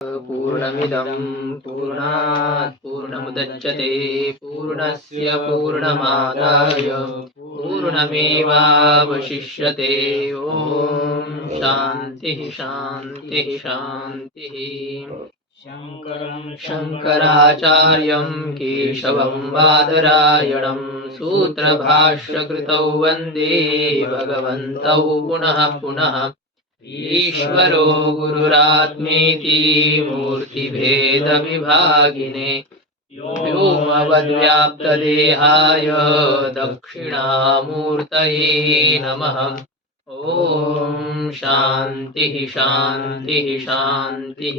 पूर्णमिदं पूर्णात् पूर्णमुदच्यते पूर्णस्य पूर्णमादाय पूर्णमेवावशिष्यते। ॐ शान्तिः शान्तिः शान्तिः। शङ्कराचार्यं केशवं बादरायणं सूत्रभाष्यकृतौ वन्दे भगवन्तौ पुनः पुनः। ईश्वरो गुरुरात्मेति मूर्तिभेदविभागिने व्योमवद्व्याप्तदेहाय दक्षिणामूर्तये नमः। ॐ शान्तिः शान्तिः शान्तिः।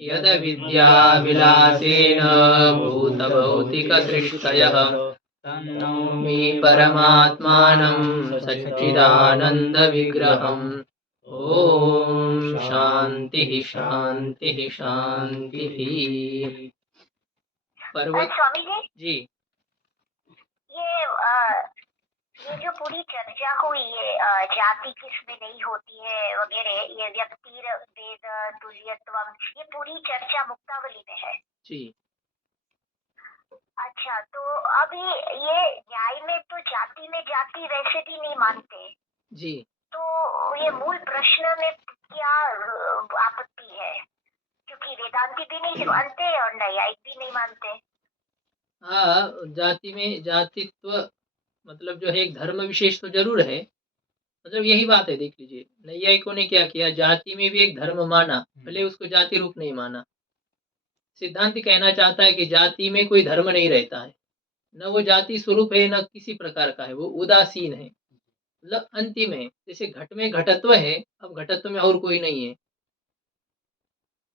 यद्विद्याविलासेन भूतभौतिकसृष्टयः तन्नौमि परमात्मानं सच्चिदानन्दविग्रहम्। ओम शांति शांति शांति। पर्वत स्वामी जी जी, ये जो पूरी चर्चा हुई है जाति किसमें नहीं होती है वगैरह, ये व्यक्ति वेद तुल्यत्वम, ये पूरी चर्चा मुक्तावली में है जी। अच्छा, तो अभी ये न्याय में तो जाति में जाति वैसे भी नहीं मानते जी, तो ये मूल प्रश्न में क्या आपत्ति है? क्योंकि वेदांती भी नहीं मानते और न्यायिक भी नहीं मानते। हाँ, जाति में जातित्व मतलब जो है एक धर्म विशेष तो जरूर है, मतलब यही बात है। देख लीजिए, नैयायिकों ने क्या किया, जाति में भी एक धर्म माना, भले उसको जाति रूप नहीं माना। सिद्धांत कहना चाहता है कि जाति में कोई धर्म नहीं रहता है, न वो जाति स्वरूप है न किसी प्रकार का है, वो उदासीन है, मतलब अंतिम है। जैसे घट में घटत्व है, अब घटत्व में और कोई नहीं है,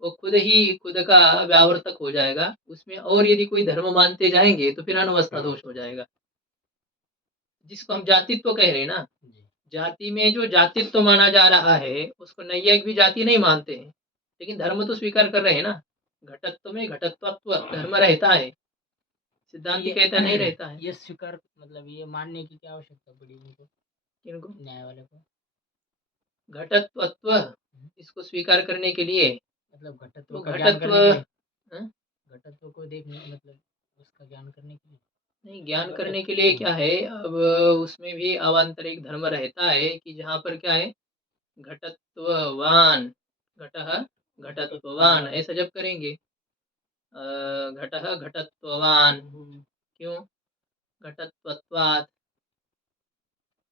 वो खुद ही खुद का व्यावर्तक हो जाएगा उसमें। और यदि कोई धर्म मानते जाएंगे तो फिर अनवस्था दोष हो जाएगा, जिसको हम जातित्व कह रहे हैं ना। जाति में जो जातित्व माना जा रहा है उसको नैयायिक भी जाति नहीं मानते हैं, लेकिन धर्म तो स्वीकार कर रहे हैं ना। घटत्व में घटत्वत्व धर्म रहता है, सिद्धांत कहता नहीं रहता है। ये स्वीकार मतलब ये मानने की क्या आवश्यकता पड़ी उनको, किनको? न्याय वाले को। घटत्वत्व इसको स्वीकार करने के लिए मतलब घटत्व तो का ज्ञान घटत्व करने के लिए, हाँ? घटत्व को देखने मतलब उसका ज्ञान करने के लिए नहीं, ज्ञान करने के लिए क्या है, अब उसमें भी अवान्तर एक धर्म रहता है कि जहाँ पर क्या है, घटत्ववान, घटः घटत्ववान, ऐसा जब करेंगे घटः घटत्ववान, क्यों, घटत्वत्वात्,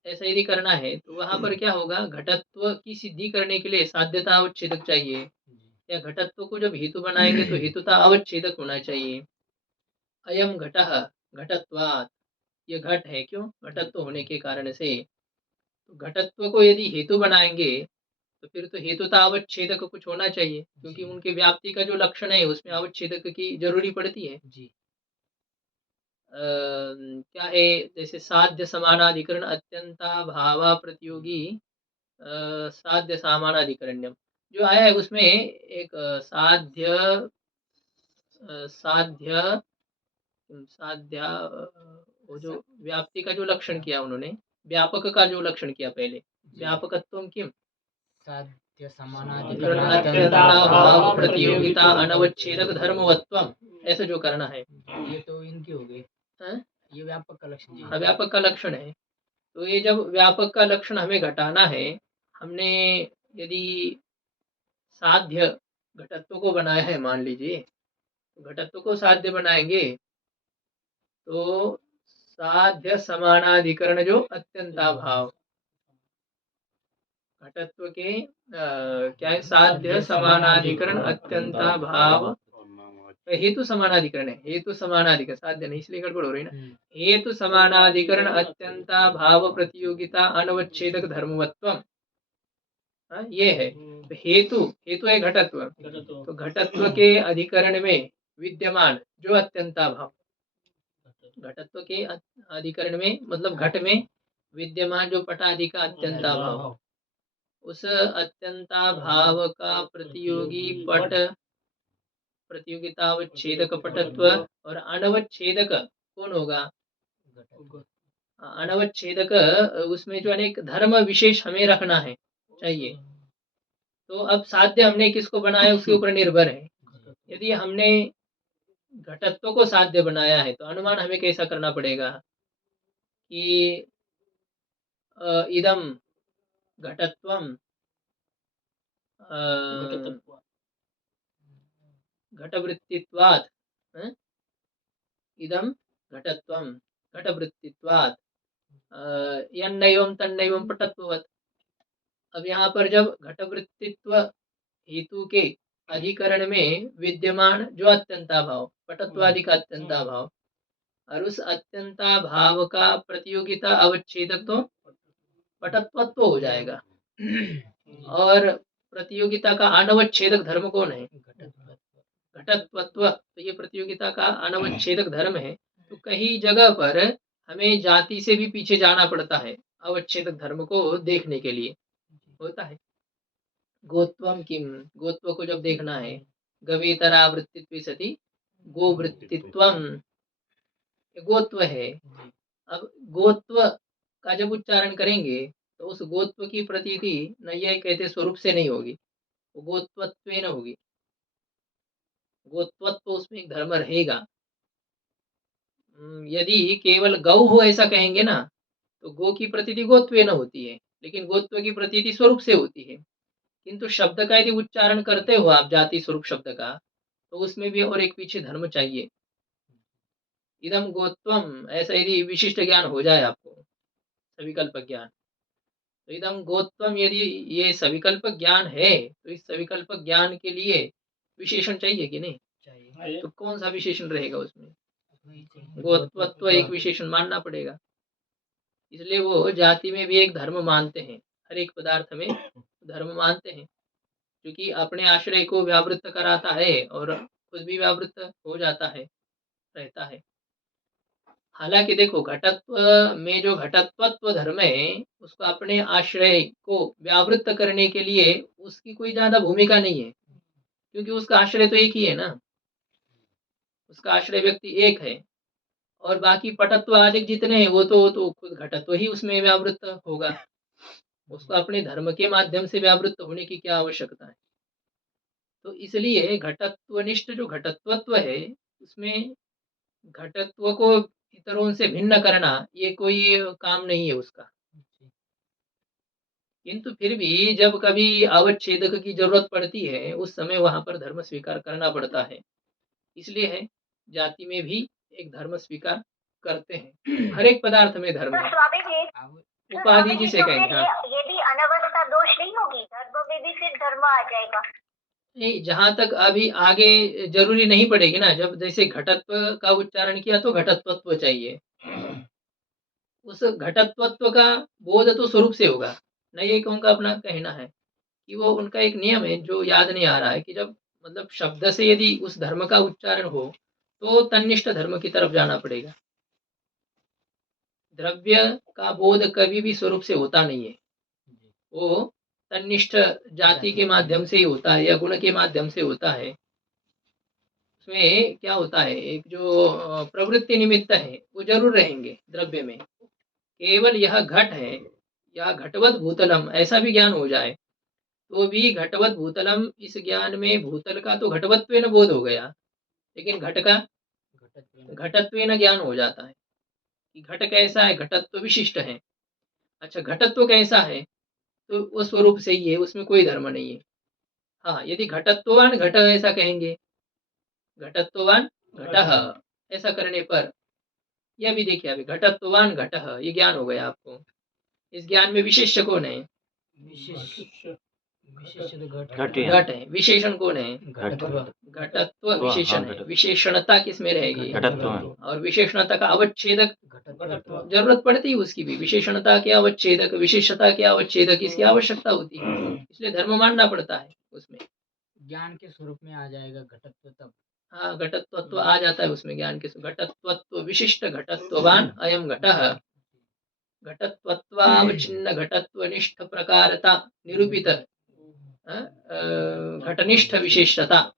ऐसा यदि करना है तो वहां पर क्या होगा, घटत्व की सिद्धि करने के लिए साध्यता अवच्छेदक चाहिए, या घटत्व को जब हेतु बनाएंगे तो हेतुता अवच्छेदक होना चाहिए। अयम घटः घटत्वात्, ये घट है, क्यों, घटत्व होने के कारण से। तो घटत्व को यदि हेतु बनाएंगे तो फिर तो हेतुता अवच्छेदक कुछ होना चाहिए, क्योंकि उनके व्याप्ति का जो लक्षण है उसमें अवच्छेदक की जरूरी पड़ती है। जी। क्या है, जैसे साध्य समानाधिकरण अत्यंता भावा प्रतियोगी साध्य समानाधिकरण्यम जो आया है उसमें एक साध्य साध्या वो जो व्याप्ति का जो लक्षण किया उन्होंने, व्यापक का जो लक्षण किया पहले, व्यापकत्वम किम, साध्य अधिकरण समानाधिकरण अत्यंता भाव प्रतियोगिता अनवच्छेदक धर्मवत्वम, ऐसा जो करना है। ये तो इनकी हो गई, हाँ? ये व्यापक का लक्षण। हाँ, व्यापक का लक्षण है। तो ये जब व्यापक का लक्षण हमें घटाना है, हमने यदि साध्य घटत्व को बनाया है, मान लीजिए घटत्व को साध्य बनाएंगे तो साध्य समानाधिकरण जो अत्यंताभाव, घटत्व के क्या है, साध्य समानाधिकरण अत्यंताभाव, हेतु समानाधिकरण है, हेतु समानाधिकरण, साध्य नहीं इसलिए गड़बड़ हो रही ना। हेतु समानाधिकरण अत्यंता भाव प्रतियोगिता अनवच्छेदक धर्मवत्वम, ये है। तो हेतु हेतु है घटत्व, तो घटत्व के अधिकरण में विद्यमान जो अत्यंता भाव, घटत्व के अधिकरण में मतलब घट में विद्यमान जो पटादि का अत्यंता भाव, उस अत्यंता भाव का प्रतियोगी पट प्रतियोगितावच्छेदक पटत्व, और अनवच्छेदक कौन होगा, अनवच्छेदक उसमें जो अनेक धर्म विशेष हमें रखना है चाहिए। तो अब साध्य हमने किसको बनाया उसके ऊपर निर्भर है। यदि हमने घटत्व को साध्य बनाया है तो अनुमान हमें कैसा करना पड़ेगा कि इदम घटत्वम अ, घटवृत्तित्वात् इदम घटत्वम घटवृत्तित्वात् यन्नैवं तन्नैवं पटत्ववत्। अब यहाँ पर जब घटवृत्तित्व हेतु के अधिकरण में विद्यमान जो अत्यंताभाव पटत्वादि का अत्यंताभाव और उस अत्यंताभाव का प्रतियोगिता अवच्छेदक तो पटत्वत्व हो जाएगा और प्रतियोगिता का अनवच्छेदक धर्म कौन है? घटत्वत्व। तो ये प्रतियोगिता का अनवच्छेदक धर्म है। तो कई जगह पर हमें जाति से भी पीछे जाना पड़ता है अवच्छेदक धर्म को देखने के लिए होता है। गोत्वम किम, गोत्व को जब देखना है गवेतरा वृत्तित्व सति गोवृत्तित्वम, ये गोत्व है। अब गोत्व का जब उच्चारण करेंगे तो उस गोत्व की प्रतीति नैयायिक कहते स्वरूप से नहीं होगी, वो गोत्वत्वेन होगी। गोत्वत्व उसमें एक धर्म रहेगा। यदि केवल गौ हो ऐसा कहेंगे ना तो गो की प्रतीति गोत्वेन होती है, लेकिन गोत्व की प्रतीति स्वरूप से होती है। किंतु शब्द का यदि उच्चारण करते हो आप जाति स्वरूप शब्द का तो उसमें भी और एक पीछे धर्म चाहिए। इदम गोत्वम ऐसा यदि विशिष्ट ज्ञान हो जाए आपको सविकल्प ज्ञान, तो इदम गोत्वम यदि ये सविकल्प ज्ञान है तो इस सविकल्प ज्ञान के लिए विशेषण चाहिए कि नहीं चाहिए? तो कौन सा विशेषण रहेगा उसमें? गोत्वत्व एक विशेषण मानना पड़ेगा। इसलिए वो जाति में भी एक धर्म मानते हैं, हर एक पदार्थ में धर्म मानते हैं, क्योंकि अपने आश्रय को व्यावृत्त कराता है और खुद भी व्यावृत्त हो जाता है, रहता है। हालांकि देखो घटत्व में जो घटत्वत्व धर्म है उसको अपने आश्रय को व्यावृत्त करने के लिए उसकी कोई ज्यादा भूमिका नहीं है, क्योंकि उसका आश्रय तो एक ही है ना, उसका आश्रय व्यक्ति एक है और बाकी पटत्व आदि जितने हैं वो तो खुद घटत्व ही उसमें व्यावृत्त होगा। उसको अपने धर्म के माध्यम से व्यावृत्त होने की क्या आवश्यकता है? तो इसलिए घटत्वनिष्ठ जो घटत्वत्व है उसमें घटत्व को इतरों से भिन्न करना ये कोई काम नहीं है उसका। किंतु फिर भी जब कभी अवच्छेदक की जरूरत पड़ती है उस समय वहां पर धर्म स्वीकार करना पड़ता है। इसलिए है जाति में भी एक धर्म स्वीकार करते हैं, हर एक पदार्थ में धर्म तो है। स्वामी जी, उपाधि जिसे तो कहेंगे। फिर हाँ, ये भी अनवस्था दोष नहीं होगी, धर्म में भी फिर धर्म आ जाएगा। नहीं जहां तक अभी आगे जरूरी नहीं पड़ेगी ना, जब जैसे घटत्व का उच्चारण किया तो घटत्वत्व चाहिए, उस घटत्वत्व का बोध तो स्वरूप से होगा। नैयायिकों का अपना कहना है कि वो उनका एक नियम है जो याद नहीं आ रहा है कि जब मतलब शब्द से यदि उस धर्म का उच्चारण हो तो तन्निष्ठ धर्म की तरफ जाना पड़ेगा। द्रव्य का बोध कभी भी स्वरूप से होता नहीं है, वो तन्निष्ठ जाति के माध्यम से ही होता है या गुण के माध्यम से होता है। उसमें क्या होता है एक जो प्रवृत्ति निमित्त है वो जरूर रहेंगे द्रव्य में। केवल यह घट है या घटवत भूतलम ऐसा भी ज्ञान हो जाए तो भी घटवत भूतलम, इस ज्ञान में भूतल का तो घटवत्वेन बोध हो गया, लेकिन घट का घटत्वेन ज्ञान हो जाता है कि घट कैसा है, घटत्व विशिष्ट है। अच्छा घटत्व कैसा है तो वो स्वरूप से ही है, उसमें कोई धर्म नहीं है। हाँ यदि घटत्ववान घट ऐसा कहेंगे, घटत्ववान घटः ऐसा करने पर यह भी देखिए अभी घटत्ववान घटः ये ज्ञान हो गया आपको। इस ज्ञान में विशेष्य कौन है? घट है। विशेषण कौन है? घटत्व विशेषण है। विशेषणता किसमें रहेगी? और विशेषणता का अवच्छेदक जरूरत पड़ती है उसकी भी, विशेषणता के अवच्छेदक विशेषता के अवच्छेदक इसकी आवश्यकता होती है, इसलिए धर्म मानना पड़ता है उसमें। ज्ञान के स्वरूप में आ जाएगा घटत्व तब। हाँ घटत्वत्व आ जाता है उसमें ज्ञान के घटत्वत्व विशिष्ट घटत्ववान अयम घटः, घटत्वत्वावच्छिन्न घटत्वनिष्ठ प्रकारता निरूपित घटनिष्ठ विशेषता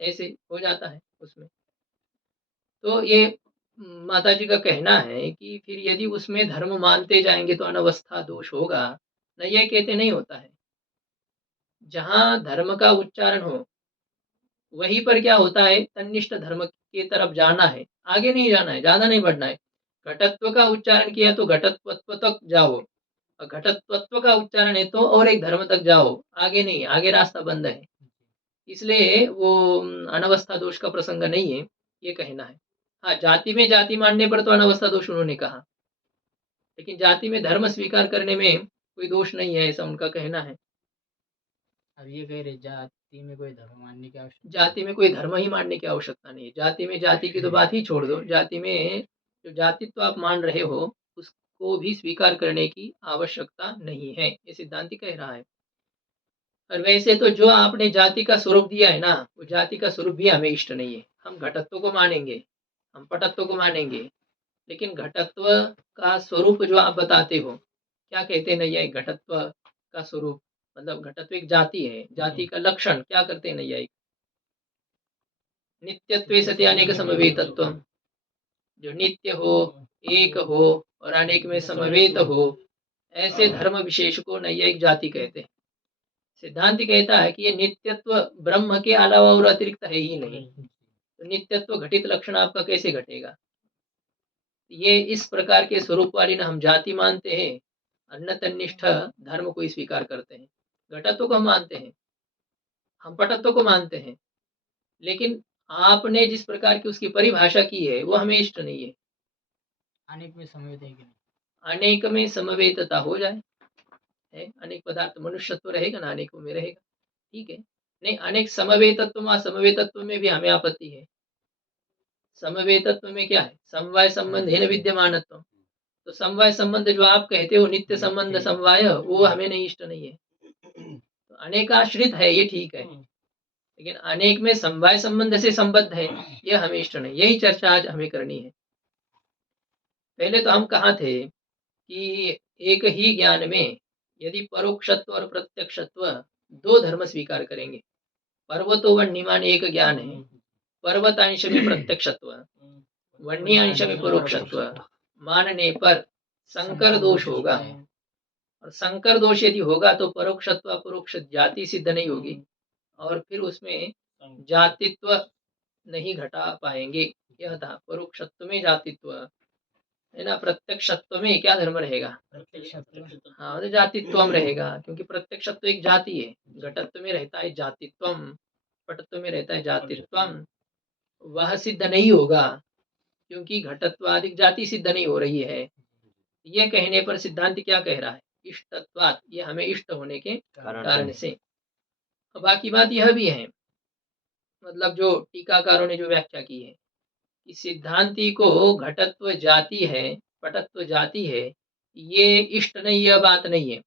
ऐसे हो जाता है उसमें। तो ये माता जी का कहना है कि फिर यदि उसमें धर्म मानते जाएंगे तो अनवस्था दोष होगा। नहीं ये कहते नहीं होता है, जहाँ धर्म का उच्चारण हो, वहीं पर क्या होता है, तन्निष्ठ धर्म की तरफ जाना है, आगे नहीं जाना है, ज़्यादा नहीं बढ़ना है। घटत्व का उच्चारण किया तो घटत्वत्व तक जाओ, और घटत्वत्व का उच्चारण है तो और एक धर्म तक जाओ, आगे नहीं, आगे रास्ता बंद है। इसलिए वो अनवस्था दोष का प्रसंग नहीं है, ये कहना है। हाँ, जाति में जाति मानने पर तो अनवस्था दोष उन्होंने कहा, लेकिन जाति में धर्म स्वीकार करने में कोई दोष नहीं है, ऐसा उनका कहना है। अब ये कह रहे जाति में कोई धर्म मानने की आवश्यकता जाति में कोई धर्म ही मानने की आवश्यकता नहीं है। जाति में जाति की तो बात ही छोड़ दो, जाति में जो जातित्व आप मान रहे हो, उसको भी स्वीकार करने की आवश्यकता नहीं है, ये सिद्धांति कह रहा है। और वैसे तो जो आपने जाति का स्वरूप दिया है ना, वो जाति का स्वरूप भी हमें इष्ट नहीं है। हम घटत्व को मानेंगे, हम पटत्व को मानेंगे, लेकिन घटत्व का स्वरूप जो आप बताते हो, क्या कहते हैं नैयायिक, घटत्व का स्वरूप मतलब घटत्व एक जाति है, जाति का लक्षण क्या करते हैं नैयायिक, नित्यत्वे सति अनेक समवेतत्व, जो नित्य हो, एक हो और अनेक में समवेत हो, ऐसे धर्म विशेष को नैयायिक जाति कहते हैं। सिद्धांत कहता है कि ये नित्यत्व ब्रह्म के अलावा और अतिरिक्त है ही नहीं, तो नित्यत्व घटित लक्षण आपका कैसे घटेगा। ये इस प्रकार के स्वरूप वाली ना हम जाति मानते हैं, अन्य तन्निष्ठ धर्म को ही स्वीकार करते हैं। घटत्व को हम मानते हैं, हम पटत्व को मानते हैं, लेकिन आपने जिस प्रकार की उसकी परिभाषा की है वो हमें इष्ट नहीं है। अनेक में समवेत है कि नहीं? अनेक में समवेतता हो जाए, है अनेक पदार्थ मनुष्यत्व रहेगा ना, अनेकों में रहेगा, ठीक है। नहीं, अनेक समवेतत्व व समवेतत्व में भी हमें आपत्ति है। समवेतत्व में क्या है, समवाय संबंधेन विद्यमानत्व, तो समवाय संबंध जो आप कहते हो नित्य संबंध समवाय, वो हमें नहीं इष्ट नहीं है। तो अनेकाश्रित है ये ठीक है, लेकिन अनेक में समवाय संबंध से संबद्ध है, यह हमें इष्ट नहीं। यही चर्चा आज हमें करनी है। पहले तो हम कहाँ थे कि एक ही ज्ञान में यदि परोक्षत्व और प्रत्यक्षत्व दो धर्म स्वीकार करेंगे, पर्वतो वह्निमान एक ज्ञान है, पर्वतांश में प्रत्यक्षत्व, वह्नियांश में परोक्षत्व मानने पर संकर दोष होगा, और संकर दोष यदि होगा तो परोक्षत्व अपरोक्ष जाति सिद्ध नहीं होगी, और फिर उसमें जातित्व नहीं घटा पाएंगे। यह था परोक्षत्व में जातित्व, है ना। प्रत्यक्षत्व में क्या धर्म रहेगा, हाँ तो जातित्वम रहेगा, क्योंकि प्रत्यक्षत्व एक जाति है, घटत्व में रहता है जातित्वम, पटत्व में रहता है जातित्वम, वह सिद्ध नहीं होगा, क्योंकि घटत्वादिक जाति सिद्ध नहीं हो रही है। यह कहने पर सिद्धांत क्या कह रहा है, इष्टत्वात्, ये हमें इष्ट होने के कारण से। बाकी बात यह भी है, मतलब जो टीकाकारों ने जो व्याख्या की है कि सिद्धांति को घटत्व जाति है, पटत्व जाति है, ये इष्ट नहीं, यह बात नहीं है।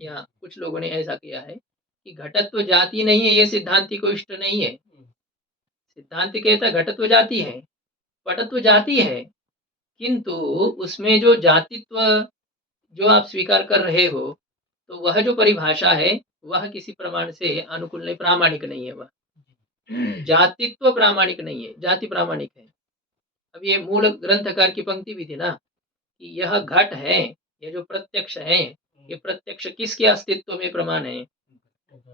यहाँ कुछ लोगों ने ऐसा किया है कि घटत्व जाति नहीं है, ये सिद्धांति को इष्ट नहीं है। सिद्धांत कहता घटत्व जाति है, पटत्व जाति है, किंतु उसमें जो जातित्व जो आप स्वीकार कर रहे हो, तो वह जो परिभाषा है वह किसी प्रमाण से अनुकूल नहीं, प्रामाणिक नहीं है। वह जातित्व प्रामाणिक नहीं है, जाति प्रामाणिक है। अब ये मूल ग्रंथकार की पंक्ति भी थी ना कि यह घट है, ये जो प्रत्यक्ष है, ये प्रत्यक्ष किसके अस्तित्व में प्रमाण है,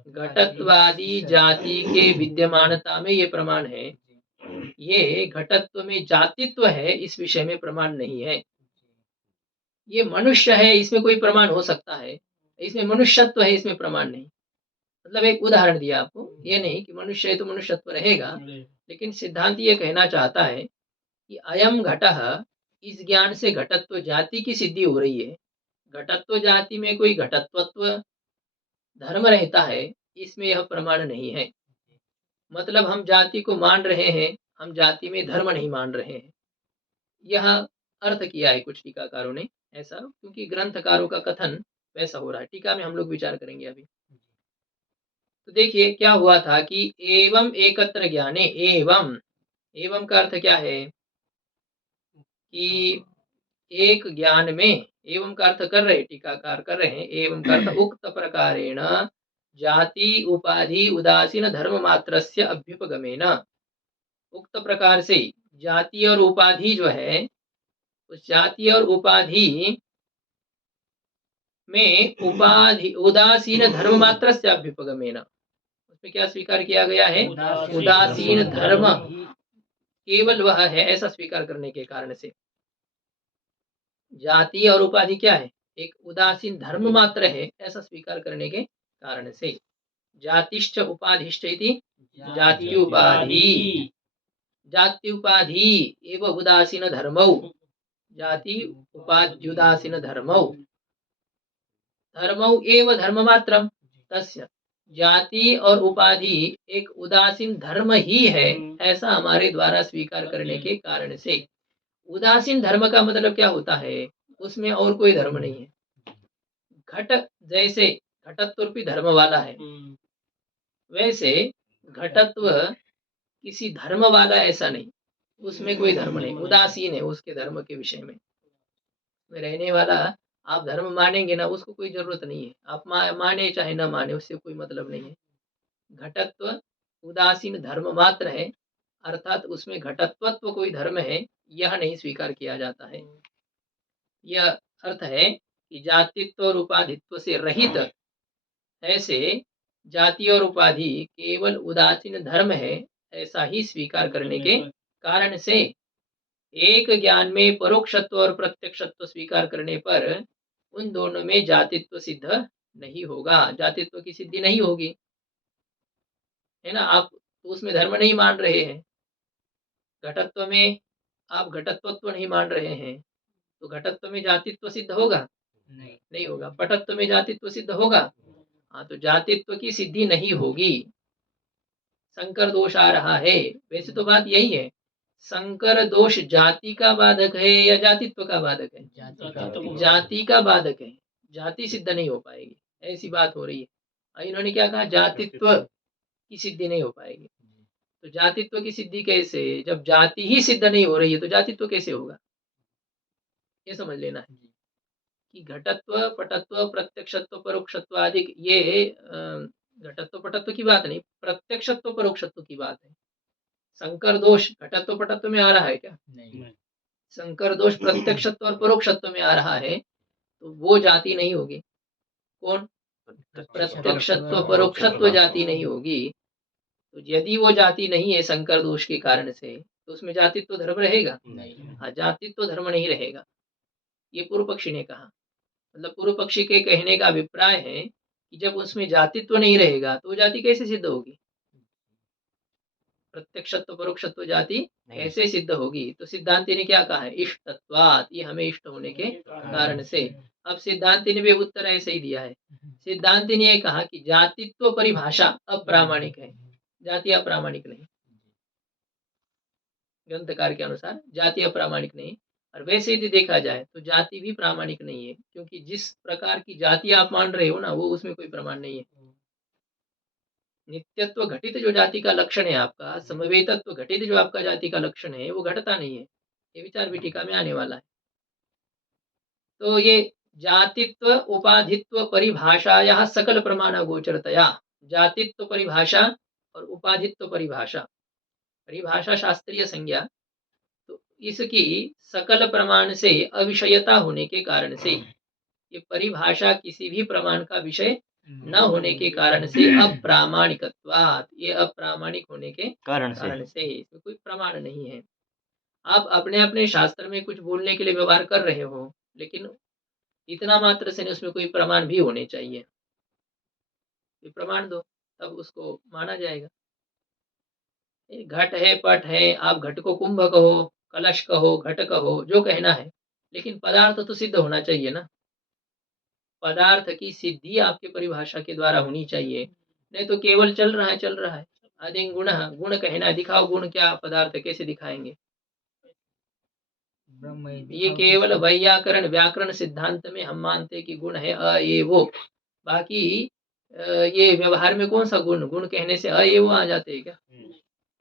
घटत्वादि जाति के विद्यमानता में ये प्रमाण है। ये घटत्व में जातित्व है इस विषय में प्रमाण नहीं है। ये मनुष्य है, इसमें कोई प्रमाण हो सकता है, इसमें मनुष्यत्व है, इसमें प्रमाण नहीं। मतलब एक उदाहरण दिया आपको, ये नहीं कि मनुष्य है तो मनुष्यत्व रहेगा, लेकिन सिद्धांत ये कहना चाहता है कि अयम घटः, इस ज्ञान से घटत्व जाति की सिद्धि हो रही है। घटत्व जाति में कोई घटत्वत्व धर्म रहता है, इसमें यह प्रमाण नहीं है। मतलब हम जाति को मान रहे हैं, हम जाति में धर्म नहीं मान रहे हैं। यह अर्थ किया है कुछ टीकाकारों ने ऐसा, क्योंकि ग्रंथकारों का कथन वैसा हो रहा है। टीका में हम लोग विचार करेंगे अभी। तो देखिए क्या हुआ था कि एवं एकत्र ज्ञाने, एवं, एवं का अर्थ क्या है कि एक ज्ञान में, एवं का अर्थ कर रहे टीकाकार कर रहे हैं, एवं का अर्थ उक्त प्रकारेण जाति उपाधि उदासीन धर्म मात्रस्य अभ्युपगमेन, उक्त प्रकार से जाति और उपाधि जो है, उस जाति और उपाधि में उपाधि उदासीन धर्म मात्र से अभ्युपगमेन, उसमें क्या स्वीकार किया गया है? उदासीन धर्म केवल वह है ऐसा स्वीकार करने के कारण से। जाति और उपाधि क्या है? एक उदासीन धर्म मात्र है ऐसा स्वीकार करने के कारण से। जातिश्च उपाधिश्च इति जाति उपाधि, जाति उपाधि एव उदासीन धर्मौ, जाति उपाध्युदासीन धर्मौ, धर्मौ एव धर्म मात्रम तस्य, जाति और उपाधि एक उदासीन धर्म ही है ऐसा हमारे द्वारा स्वीकार करने के कारण से। उदासीन धर्म का मतलब क्या होता है? उसमें और कोई धर्म नहीं है। घट जैसे घटत्व रूपी धर्म वाला है, वैसे घटत्व किसी धर्म वाला ऐसा नहीं, उसमें कोई धर्म नहीं, उदासीन है उसके धर्म के विषय में रहने वाला। आप धर्म मानेंगे ना, उसको कोई जरूरत नहीं है, आप माने चाहे ना माने, उससे कोई मतलब नहीं है। घटत्व उदासीन धर्म मात्र है, अर्थात उसमें घटत्वत्व कोई धर्म है यह नहीं स्वीकार किया जाता है। यह अर्थ है कि जातित्व और उपाधित्व से रहित, ऐसे जाति और उपाधि केवल उदासीन धर्म है ऐसा ही स्वीकार करने के कारण से एक ज्ञान में परोक्षत्व और प्रत्यक्षत्व स्वीकार करने पर उन दोनों में जातित्व सिद्ध नहीं होगा, जातित्व की सिद्धि नहीं होगी, है ना। आप तो उसमें धर्म नहीं मान रहे हैं, घटत्व में आप घटत्वत्व नहीं मान रहे हैं, तो घटत्व में जातित्व सिद्ध होगा? नहीं होगा। पटत्व में जातित्व सिद्ध होगा? हाँ, तो जातित्व की सिद्धि नहीं होगी, संकर दोष आ रहा है। वैसे तो बात यही है, संकर दोष जाति का बाधक है या जातित्व का बाधक है? जाति का बाधक है, जाति सिद्ध नहीं हो पाएगी, ऐसी बात हो रही है। और इन्होंने क्या कहा? जातित्व की सिद्धि नहीं हो पाएगी। तो जातित्व की सिद्धि कैसे? जब जाति ही सिद्ध नहीं हो रही है तो जातित्व कैसे होगा? ये समझ लेना है कि घटत्व, पटत्व, प्रत्यक्षत्व, परोक्षत्व आदि ये घटत्व पटत्व की बात नहीं, प्रत्यक्षत्व परोक्षत्व की बात है। संकर दोष घटत्व पटत्व में आ रहा है क्या? नहीं। संकर दोष प्रत्यक्षत्व और परोक्षत्व में आ रहा है, तो वो जाति नहीं होगी। कौन? प्रत्यक्षत्व परोक्षत्व जाति नहीं होगी। तो यदि वो जाति नहीं है संकर दोष के कारण से, तो उसमें जातित्व धर्म रहेगा? नहीं। हाँ, जातित्व धर्म नहीं रहेगा, ये पूर्व पक्षी ने कहा। मतलब पूर्व पक्षी के कहने का अभिप्राय है कि जब उसमें जातित्व नहीं रहेगा तो वो जाति कैसे सिद्ध होगी? प्रत्यक्षत्व परोक्षत्व जाति कैसे सिद्ध होगी? तो सिद्धांति ने क्या कहा है? इष्टत्वात्, ये हमें इष्ट होने के कारण से। अब सिद्धांति ने भी उत्तर ऐसे ही दिया है। सिद्धांति ने यह कहा कि जातित्व परिभाषा अप्रामाणिक है, जाति अप्रामाणिक नहीं, ग्रंथकार के अनुसार जाति अप्रामाणिक नहीं। और वैसे यदि देखा जाए तो जाति भी प्रामाणिक नहीं है, क्योंकि जिस प्रकार की जाति आप मान रहे हो ना, वो उसमें कोई प्रमाण नहीं है। नित्यत्व घटित जो जाति का लक्षण है आपका, समवेतत्व घटित जो आपका जाति का लक्षण है, वो घटता नहीं है। ये विचार भी टीका में आने वाला है। तो ये जातित्व उपाधित्व परिभाषायाः सकल प्रमाण गोचरतया, जातित्व परिभाषा और उपाधित्व परिभाषा, परिभाषा शास्त्रीय संज्ञा, तो इसकी सकल प्रमाण से अविषयता होने के कारण से, ये परिभाषा किसी भी प्रमाण का विषय न होने के कारण से अप्रामाणिकत्वात्, ये अप्रामाणिक होने के कारण से इसमें कोई प्रमाण नहीं है। आप अपने अपने शास्त्र में कुछ बोलने के लिए व्यवहार कर रहे हो, लेकिन इतना मात्र से नहीं, उसमें कोई प्रमाण भी होने चाहिए। ये प्रमाण दो, तब उसको माना जाएगा। ये घट है, पट है, आप घट को कुंभ कहो, कलश कहो, घट कहो, जो कहना है, लेकिन पदार्थ तो सिद्ध होना चाहिए ना। पदार्थ की सिद्धि आपके परिभाषा के द्वारा होनी चाहिए, नहीं तो केवल चल रहा है चल रहा है। अधिक गुण, गुण कहना है, दिखाओ गुण क्या, पदार्थ कैसे दिखाएंगे? ये केवल वैयाकरण व्याकरण सिद्धांत में हम मानते कि गुण है अ ये वो, बाकी ये व्यवहार में कौन सा गुण, गुण कहने से अ ये वो आ जाते हैं क्या?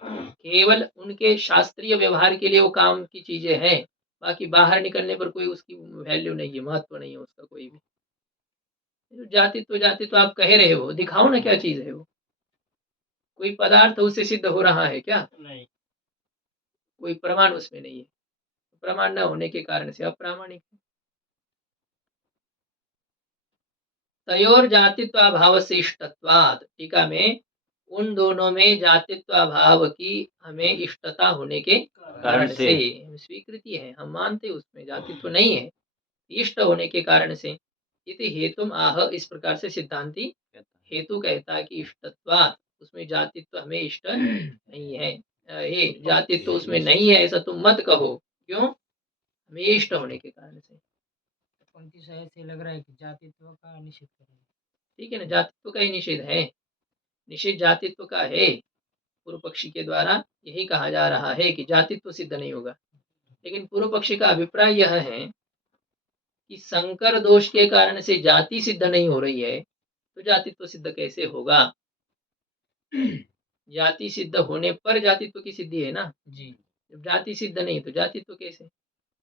केवल उनके शास्त्रीय व्यवहार के लिए वो काम की चीजें हैं, बाकी बाहर निकलने पर कोई उसकी वैल्यू नहीं है, महत्व नहीं है उसका कोई भी। जाति तो आप कह रहे हो, दिखाओ ना क्या चीज है वो, कोई पदार्थ उससे सिद्ध हो रहा है क्या? नहीं, कोई प्रमाण उसमें नहीं है, प्रमाण न होने के कारण से अप्रामाणिक है। तयोर जातित्वाभाव से इष्टत्वात्, टीका में उन दोनों में जातित्वाभाव की हमें इष्टता होने के कारण से स्वीकृति है, हम मानते उसमें जातित्व नहीं है, इष्ट होने के कारण से। इति हेतुम आह, इस प्रकार से सिद्धांति हेतु कहता है कि इष्टत्वात्, उसमें जातित्व हमें इष्ट नहीं है। ये जातित्व उसमें नहीं है ऐसा तुम मत कहो, क्यों? हमें इष्ट होने के कारण से। पंक्ति से ऐसे लग रहा है कि जातित्व का निषेध करेंगे। ठीक है ना, जातित्व का ही निषेध है, निषेध जातित्व का है। पूर्व पक्षी के द्वारा यही कहा जा रहा है कि जातित्व सिद्ध नहीं होगा, लेकिन पूर्व पक्षी का अभिप्राय यह है कि संकर दोष के कारण से जाति सिद्ध नहीं हो रही है, तो जातित्व सिद्ध कैसे होगा? जाति सिद्ध होने पर जातित्व की सिद्धि है ना जी। जब जाति सिद्ध नहीं तो जातित्व कैसे?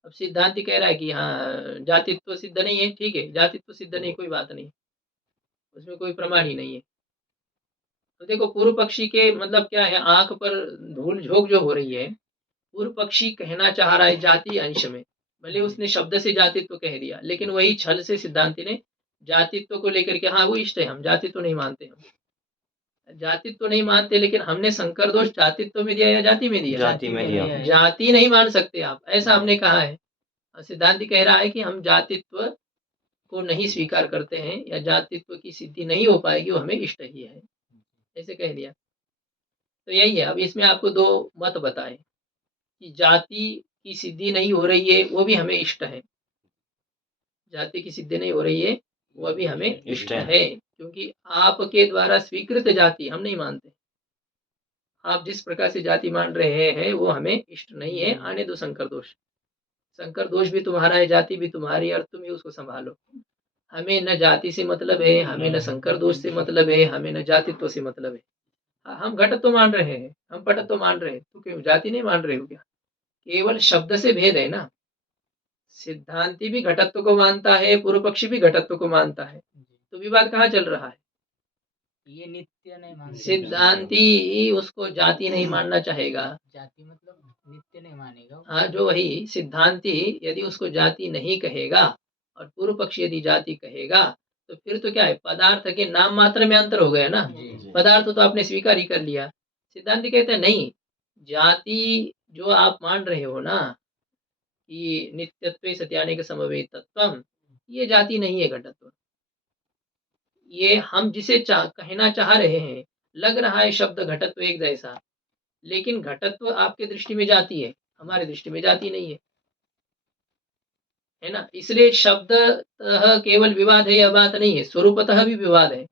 अब सिद्धांति कह रहा है कि हाँ जातित्व सिद्ध नहीं है, ठीक है, जातित्व सिद्ध नहीं, कोई बात नहीं, उसमें कोई प्रमाण ही नहीं है। तो देखो पूर्व पक्षी के मतलब क्या है, आंख पर धूल झोंक जो हो रही है, पूर्व पक्षी कहना चाह रहा है जाति अंश में, भले उसने शब्द से जातित्व कह दिया, लेकिन वही छल से सिद्धांति ने जातित्व को लेकर के, हाँ वो इष्ट है, हम जातित्व नहीं मानते, हम जातित्व नहीं मानते, लेकिन हमने संकर दोष जातित्व में दिया या जाति में दिया? जाति में दिया। जाति नहीं मान सकते आप, ऐसा हमने कहा है। सिद्धांति कह रहा है कि हम जातित्व को नहीं स्वीकार करते हैं, या जातित्व की सिद्धि नहीं हो पाएगी, वो हमें इष्ट ही है, ऐसे कह दिया। तो यही है, अब इसमें आपको दो मत बताए कि जाति की सिद्धि नहीं हो रही है वो भी हमें इष्ट है, जाति की सिद्धि नहीं हो रही है वो भी हमें इष्ट है, क्योंकि आपके द्वारा स्वीकृत जाति हम नहीं मानते। आप जिस प्रकार से जाति मान रहे हैं वो हमें इष्ट नहीं है। आने दो संकर दोष, संकर दोष भी तुम्हारा है, जाति भी तुम्हारी है, और तुम ही उसको संभालो। हमें न जाति से मतलब है, हमें न संकर दोष से मतलब है, हमें न जातित्व से मतलब है। हम घटत्व मान रहे हैं, हम पटत्व मान रहे हैं, तो क्यों जाति नहीं मान रहे हो क्या? केवल शब्द से भेद है ना। सिद्धांति भी घटत्व को मानता है, पूर्व पक्षी भी घटत्व को मानता है, तो विवाद कहाँ चल रहा है? ये नित्य नहीं मानते। सिद्धांति उसको जाति नहीं मानना चाहेगा, जाति मतलब नित्य नहीं मानेगा। हाँ, जो वही सिद्धांति यदि उसको जाति नहीं कहेगा और पूर्व पक्षी यदि जाति कहेगा, तो फिर तो क्या है, पदार्थ के नाम मात्र में अंतर हो गया ना। पदार्थ तो आपने स्वीकार ही कर लिया। सिद्धांति कहते हैं नहीं, जाति जो आप मान रहे हो ना कि नित्यत्व सत्यानिक समवेतत्वम, ये जाति नहीं है, घटत्व। ये हम जिसे कहना चाह रहे हैं, लग रहा है शब्द घटत्व एक जैसा, लेकिन घटत्व आपके दृष्टि में जाति है, हमारे दृष्टि में जाति नहीं है ना। इसलिए शब्दतः केवल विवाद है, यह बात नहीं है, स्वरूपतः भी विवाद है,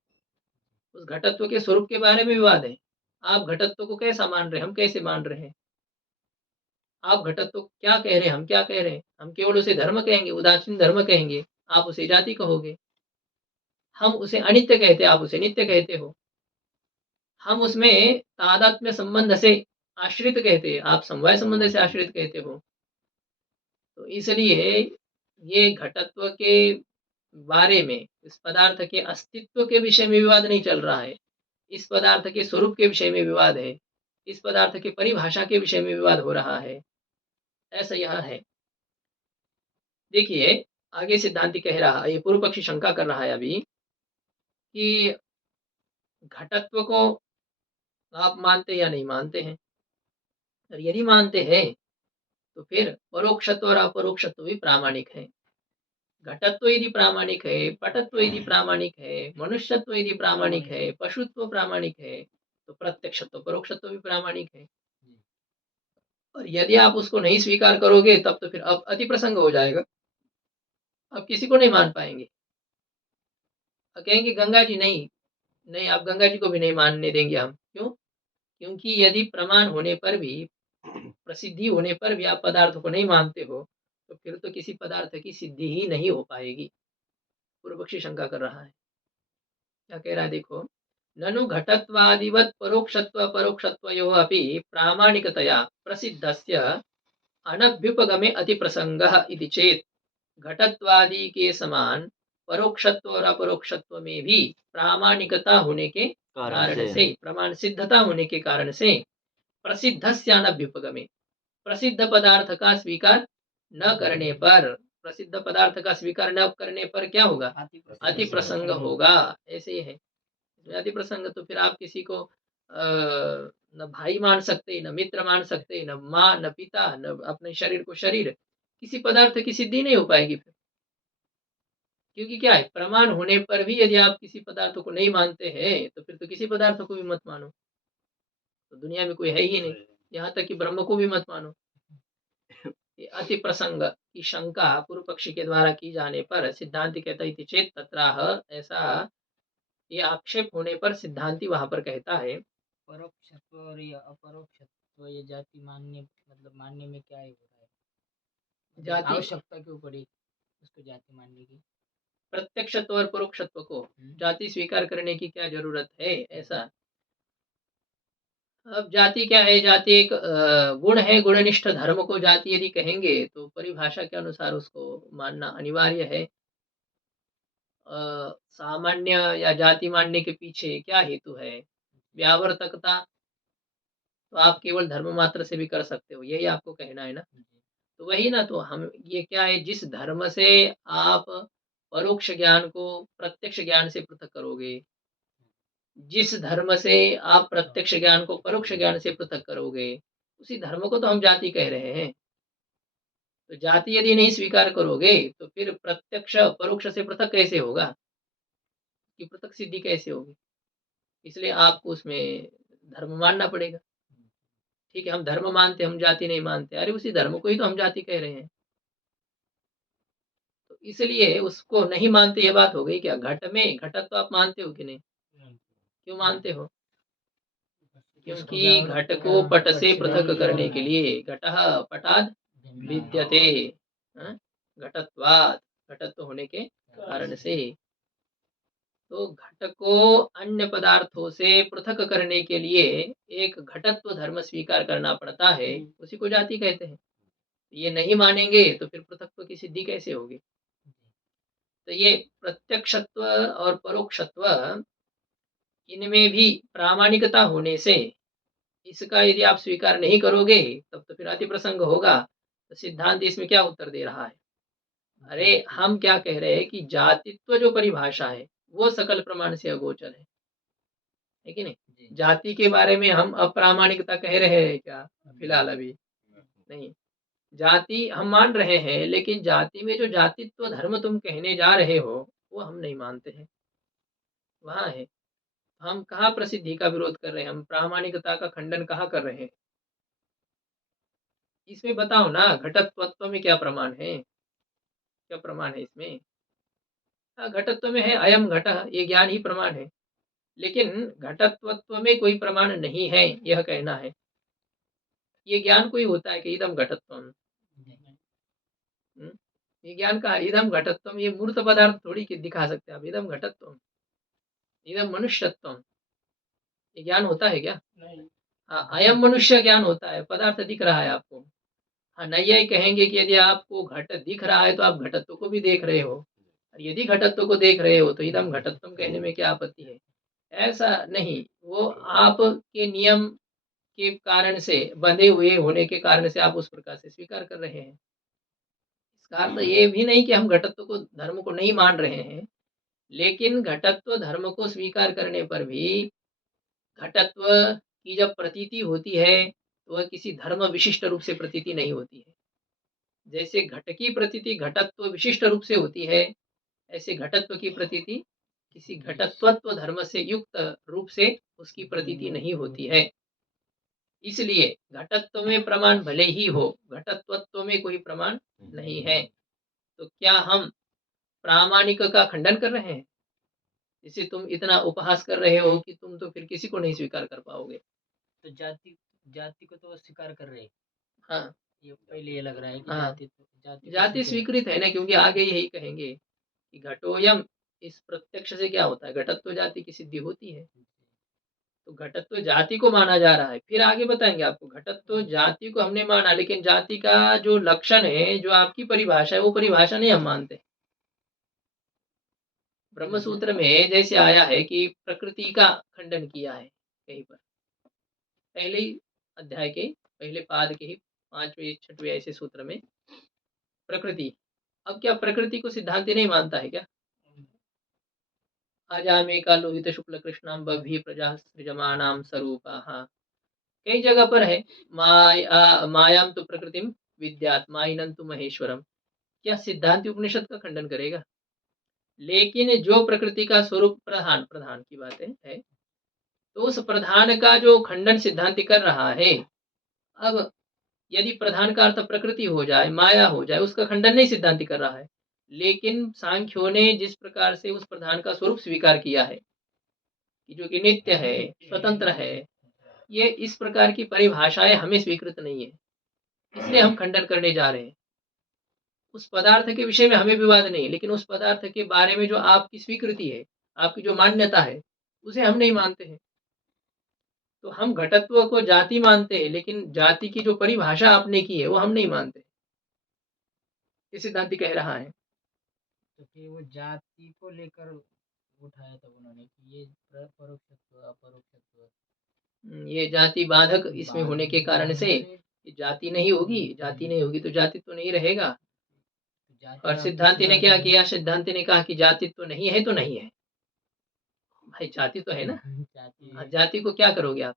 उस घटत्व के स्वरूप के बारे में विवाद है। आप घटत्व को कैसा मान रहे हैं, हम कैसे मान रहे हैं? आप घटत्व क्या कह रहे हैं, हम क्या कह रहे हैं? हम केवल उसे धर्म कहेंगे, उदासीन धर्म कहेंगे, आप उसे जाति कहोगे। हम उसे अनित्य कहते, आप उसे नित्य कहते हो। हम उसमें तादात्म्य संबंध से आश्रित कहते हैं, आप समवाय संबंध से आश्रित कहते हो। तो इसलिए ये घटत्व के बारे में, इस पदार्थ के अस्तित्व के विषय में विवाद नहीं चल रहा है, इस पदार्थ के स्वरूप के विषय में विवाद है, इस पदार्थ के परिभाषा के विषय में विवाद हो रहा है, ऐसा यह है। देखिए आगे सिद्धांति कह रहा है, ये पूर्व पक्षी शंका कर रहा है अभी कि घटत्व को आप मानते या नहीं मानते हैं, और यदि मानते हैं तो फिर परोक्षत्व और अपरोक्षत्व भी प्रामाणिक है। घटत्व यदि प्रामाणिक है, पटत्व यदि प्रामाणिक है, मनुष्यत्व यदि प्रामाणिक है, पशुत्व प्रामाणिक है, तो प्रत्यक्षत्व परोक्षत्व भी प्रामाणिक है। और यदि आप उसको नहीं स्वीकार करोगे तब तो फिर अब अति प्रसंग हो जाएगा, अब किसी को नहीं मान पाएंगे। अब कहेंगे गंगा जी नहीं, नहीं आप गंगा जी को भी नहीं मानने देंगे हम, क्यों? क्योंकि यदि प्रमाण होने पर भी, प्रसिद्धि होने पर भी आप पदार्थ को नहीं मानते हो, तो फिर तो किसी पदार्थ की सिद्धि ही नहीं हो पाएगी। पूर्व पक्षी शंका कर रहा है, क्या कह रहा है देखो, ननु घटत्वादिवत् परोक्षत्व परोक्षत्वयोः अपि प्रामाणिकतया प्रसिद्धस्य अनभ्युपगमे अतिप्रसंगः इति चेत, घटत्वादि के समान परोक्षत्व और अपरोक्षत्व में भी प्रामाणिकता होने के कारण से, प्रमाण सिद्धता होने के कारण से, प्रसिद्धस्य अनभ्युपगमे, प्रसिद्ध पदार्थ का स्वीकार न करने पर, प्रसिद्ध पदार्थ का स्वीकार न करने पर क्या होगा? अति प्रसंग होगा। ऐसे ही है। इसमें अति प्रसंग तो फिर आप किसी को न भाई मान सकते, न मित्र मान सकते, न माँ, न पिता, न अपने शरीर को शरीर। किसी पदार्थ की सिद्धि नहीं हो पाएगी फिर। क्योंकि क्या है, प्रमाण होने पर भी यदि आप किसी पदार्थ को नहीं मानते हैं, तो फिर तो किसी पदार्थ को भी मत मानो। तो दुनिया में कोई है ही नहीं। यहाँ तक कि ब्रह्म को भी मत मानो। ये अति प्रसंग की शंका पूर्व पक्षी के द्वारा की जाने पर सिद्धांति कहता है, इति चेत तत्राह, ऐसा ये आक्षेप होने पर सिद्धांति वहां पर कहता है, परोक्षत्व और ये अपरोक्षत्व, ये जाति मानने मतलब मानने में क्या ही हो रहा है? मतलब जाति आवश्यकता क्यों पड़ी उसको जाति मानने की? प्रत्यक्षत्व और परोक्षत्व को जाति स्वीकार करने की क्या जरूरत है? ऐसा। अब जाति क्या है? जाति एक गुण है। गुणनिष्ठ धर्म को जाति यदि कहेंगे तो परिभाषा के अनुसार उसको मानना अनिवार्य है। सामान्य या जाति मानने के पीछे क्या हेतु है? व्यावर्तकता। तो आप केवल धर्म मात्र से भी कर सकते हो, यही आपको कहना है ना? तो वही ना, तो हम ये क्या है, जिस धर्म से आप परोक्ष ज्ञान को प्रत्यक्ष ज्ञान से पृथक करोगे, जिस धर्म से आप प्रत्यक्ष ज्ञान को परोक्ष ज्ञान से पृथक करोगे, उसी धर्म को तो हम जाति कह रहे हैं। तो जाति यदि नहीं स्वीकार करोगे तो फिर प्रत्यक्ष परोक्ष से पृथक कैसे होगा? कि पृथक सिद्धि कैसे होगी? इसलिए आपको उसमें धर्म मानना पड़ेगा। ठीक है, हम धर्म मानते, हम जाति नहीं मानते। अरे उसी धर्म को ही तो हम जाति कह रहे हैं। तो इसलिए उसको नहीं मानते, ये बात हो गई क्या? घट में घटत्व आप मानते हो कि नहीं? क्यों मानते हो? क्योंकि घट को पट से पृथक करने के लिए, घटः पटाद विद्यते, घटत्वात्, घटत्व होने के कारण से। तो घट को अन्य पदार्थों से पृथक करने के लिए एक घटत्व धर्म स्वीकार करना पड़ता है, उसी को जाति कहते हैं। ये नहीं मानेंगे तो फिर पृथकत्व की सिद्धि कैसे होगी? तो ये प्रत्यक्षत्व और परोक्षत्व, इनमें भी प्रामाणिकता होने से इसका यदि आप स्वीकार नहीं करोगे तब तो फिर अति प्रसंग होगा। तो सिद्धांत इसमें क्या उत्तर दे रहा है? अरे हम क्या कह रहे हैं कि जातित्व जो परिभाषा है वो सकल प्रमाण से अगोचर है कि नहीं? जाति के बारे में हम अप्रामाणिकता कह रहे हैं क्या? फिलहाल अभी नहीं। जाति हम मान रहे हैं, लेकिन जाति में जो जातित्व धर्म तुम कहने जा रहे हो वो हम नहीं मानते हैं। वहां है, हम कहाँ प्रसिद्धि का विरोध कर रहे हैं, हम प्रामाणिकता का खंडन कहाँ कर रहे हैं? इसमें बताओ ना, घटत्वत्व में क्या प्रमाण है? क्या प्रमाण है इसमें? हाँ, घटत्व में है अयम घटः, ये ज्ञान ही प्रमाण है। लेकिन घटत्वत्व में कोई प्रमाण नहीं है, यह कहना है। ये ज्ञान कोई होता है कि इदम घटत्वम? ये ज्ञान का इदम घटत्वम, ये मूर्त पदार्थ थोड़ी कि दिखा सकते हैं आप। इदम घटत्वम, इदम मनुष्यत्वम, ये ज्ञान होता है क्या? हाँ, अयम मनुष्य ज्ञान होता है, पदार्थ दिख रहा है आपको। हाँ, नैयायी कहेंगे कि यदि आपको घट दिख रहा है तो आप घटत्व को भी देख रहे हो, और यदि घटत्व को देख रहे हो तो इदम घटत्वम कहने में क्या आपत्ति है? ऐसा नहीं, वो आपके नियम के कारण से, बंधे हुए होने के कारण से आप उस प्रकार से स्वीकार कर रहे हैं। इसका अर्थ ये भी नहीं कि हम घटत्व को धर्म को नहीं मान रहे हैं, लेकिन घटत्व धर्म को स्वीकार करने पर भी घटत्व की जब प्रतीति होती है तो वह किसी धर्म विशिष्ट रूप से प्रतीति नहीं होती है। जैसे घट की प्रतीति घटत्व विशिष्ट रूप से होती है, ऐसे घटत्व की प्रतीति किसी घटत्वत्व धर्म से युक्त रूप से उसकी प्रतीति नहीं होती है। इसलिए घटत्व में प्रमाण भले ही हो, घटत्वत्व में कोई प्रमाण नहीं है। तो क्या हम प्रामाणिक का खंडन कर रहे हैं? जिसे तुम इतना उपहास कर रहे हो कि तुम तो फिर किसी को नहीं स्वीकार कर पाओगे। तो जाति जाति को तो स्वीकार कर रहे हैं। हाँ, ये पहले ये लग रहा है कि हाँ, जाति को जाति स्वीकार- स्वीकृत है ना, क्योंकि आगे यही कहेंगे कि घटोयम, इस प्रत्यक्ष से क्या होता है? घटत्व जाति की सिद्धि होती है। तो घटत्व जाति को माना जा रहा है। फिर आगे बताएंगे आपको, घटत्व जाति को हमने माना, लेकिन जाति का जो लक्षण है, जो आपकी परिभाषा है, वो परिभाषा नहीं हम मानते। ब्रह्म सूत्र में जैसे आया है कि प्रकृति का खंडन किया है कहीं पर, पहले ही अध्याय के पहले पाद के ही 5वें 6वें ऐसे सूत्र में प्रकृति, अब क्या प्रकृति को सिद्धांति नहीं मानता है क्या? अजामेका लोहित शुक्ल कृष्णाम बभी प्रजा सृजमानाम स्वरूपाः। कई जगह पर है मायाम तो प्रकृतिम विद्यात् माइनं तु महेश्वरम। क्या सिद्धांति उपनिषद का खंडन करेगा? लेकिन जो प्रकृति का स्वरूप प्रधान प्रधान की बात है तो उस प्रधान का जो खंडन सिद्धांति कर रहा है। अब यदि प्रधान का अर्थ प्रकृति हो जाए, माया हो जाए, उसका खंडन नहीं सिद्धांति कर रहा है। लेकिन सांख्यों ने जिस प्रकार से उस प्रधान का स्वरूप स्वीकार किया है कि जो कि नित्य है, स्वतंत्र है, ये इस प्रकार की परिभाषाएं हमें स्वीकृत नहीं है, इसलिए हम खंडन करने जा रहे हैं। उस पदार्थ के विषय में हमें विवाद नहीं, लेकिन उस पदार्थ के बारे में जो आपकी स्वीकृति है, आपकी जो मान्यता है, उसे हम नहीं मानते हैं। तो हम घटत्व को जाति मानते हैं, लेकिन जाति की जो परिभाषा आपने की है वो हम नहीं मानते। ये सिद्धांति कह रहा है। तो फिर वो जाति को लेकर उठाया था उन्होंने कि ये परोक्षत्व अपरोक्षत्व ये जाति बाधक इसमें होने के कारण से जाति नहीं होगी, जाति नहीं होगी तो जाति तो नहीं रहेगा। जाति और का सिद्धांति ने क्या सिद्धांत किया? सिद्धांति ने कहा कि जाति तो नहीं है तो नहीं है। भाई जाति तो है ना, जाति हाँ, जाति को क्या करोगे आप?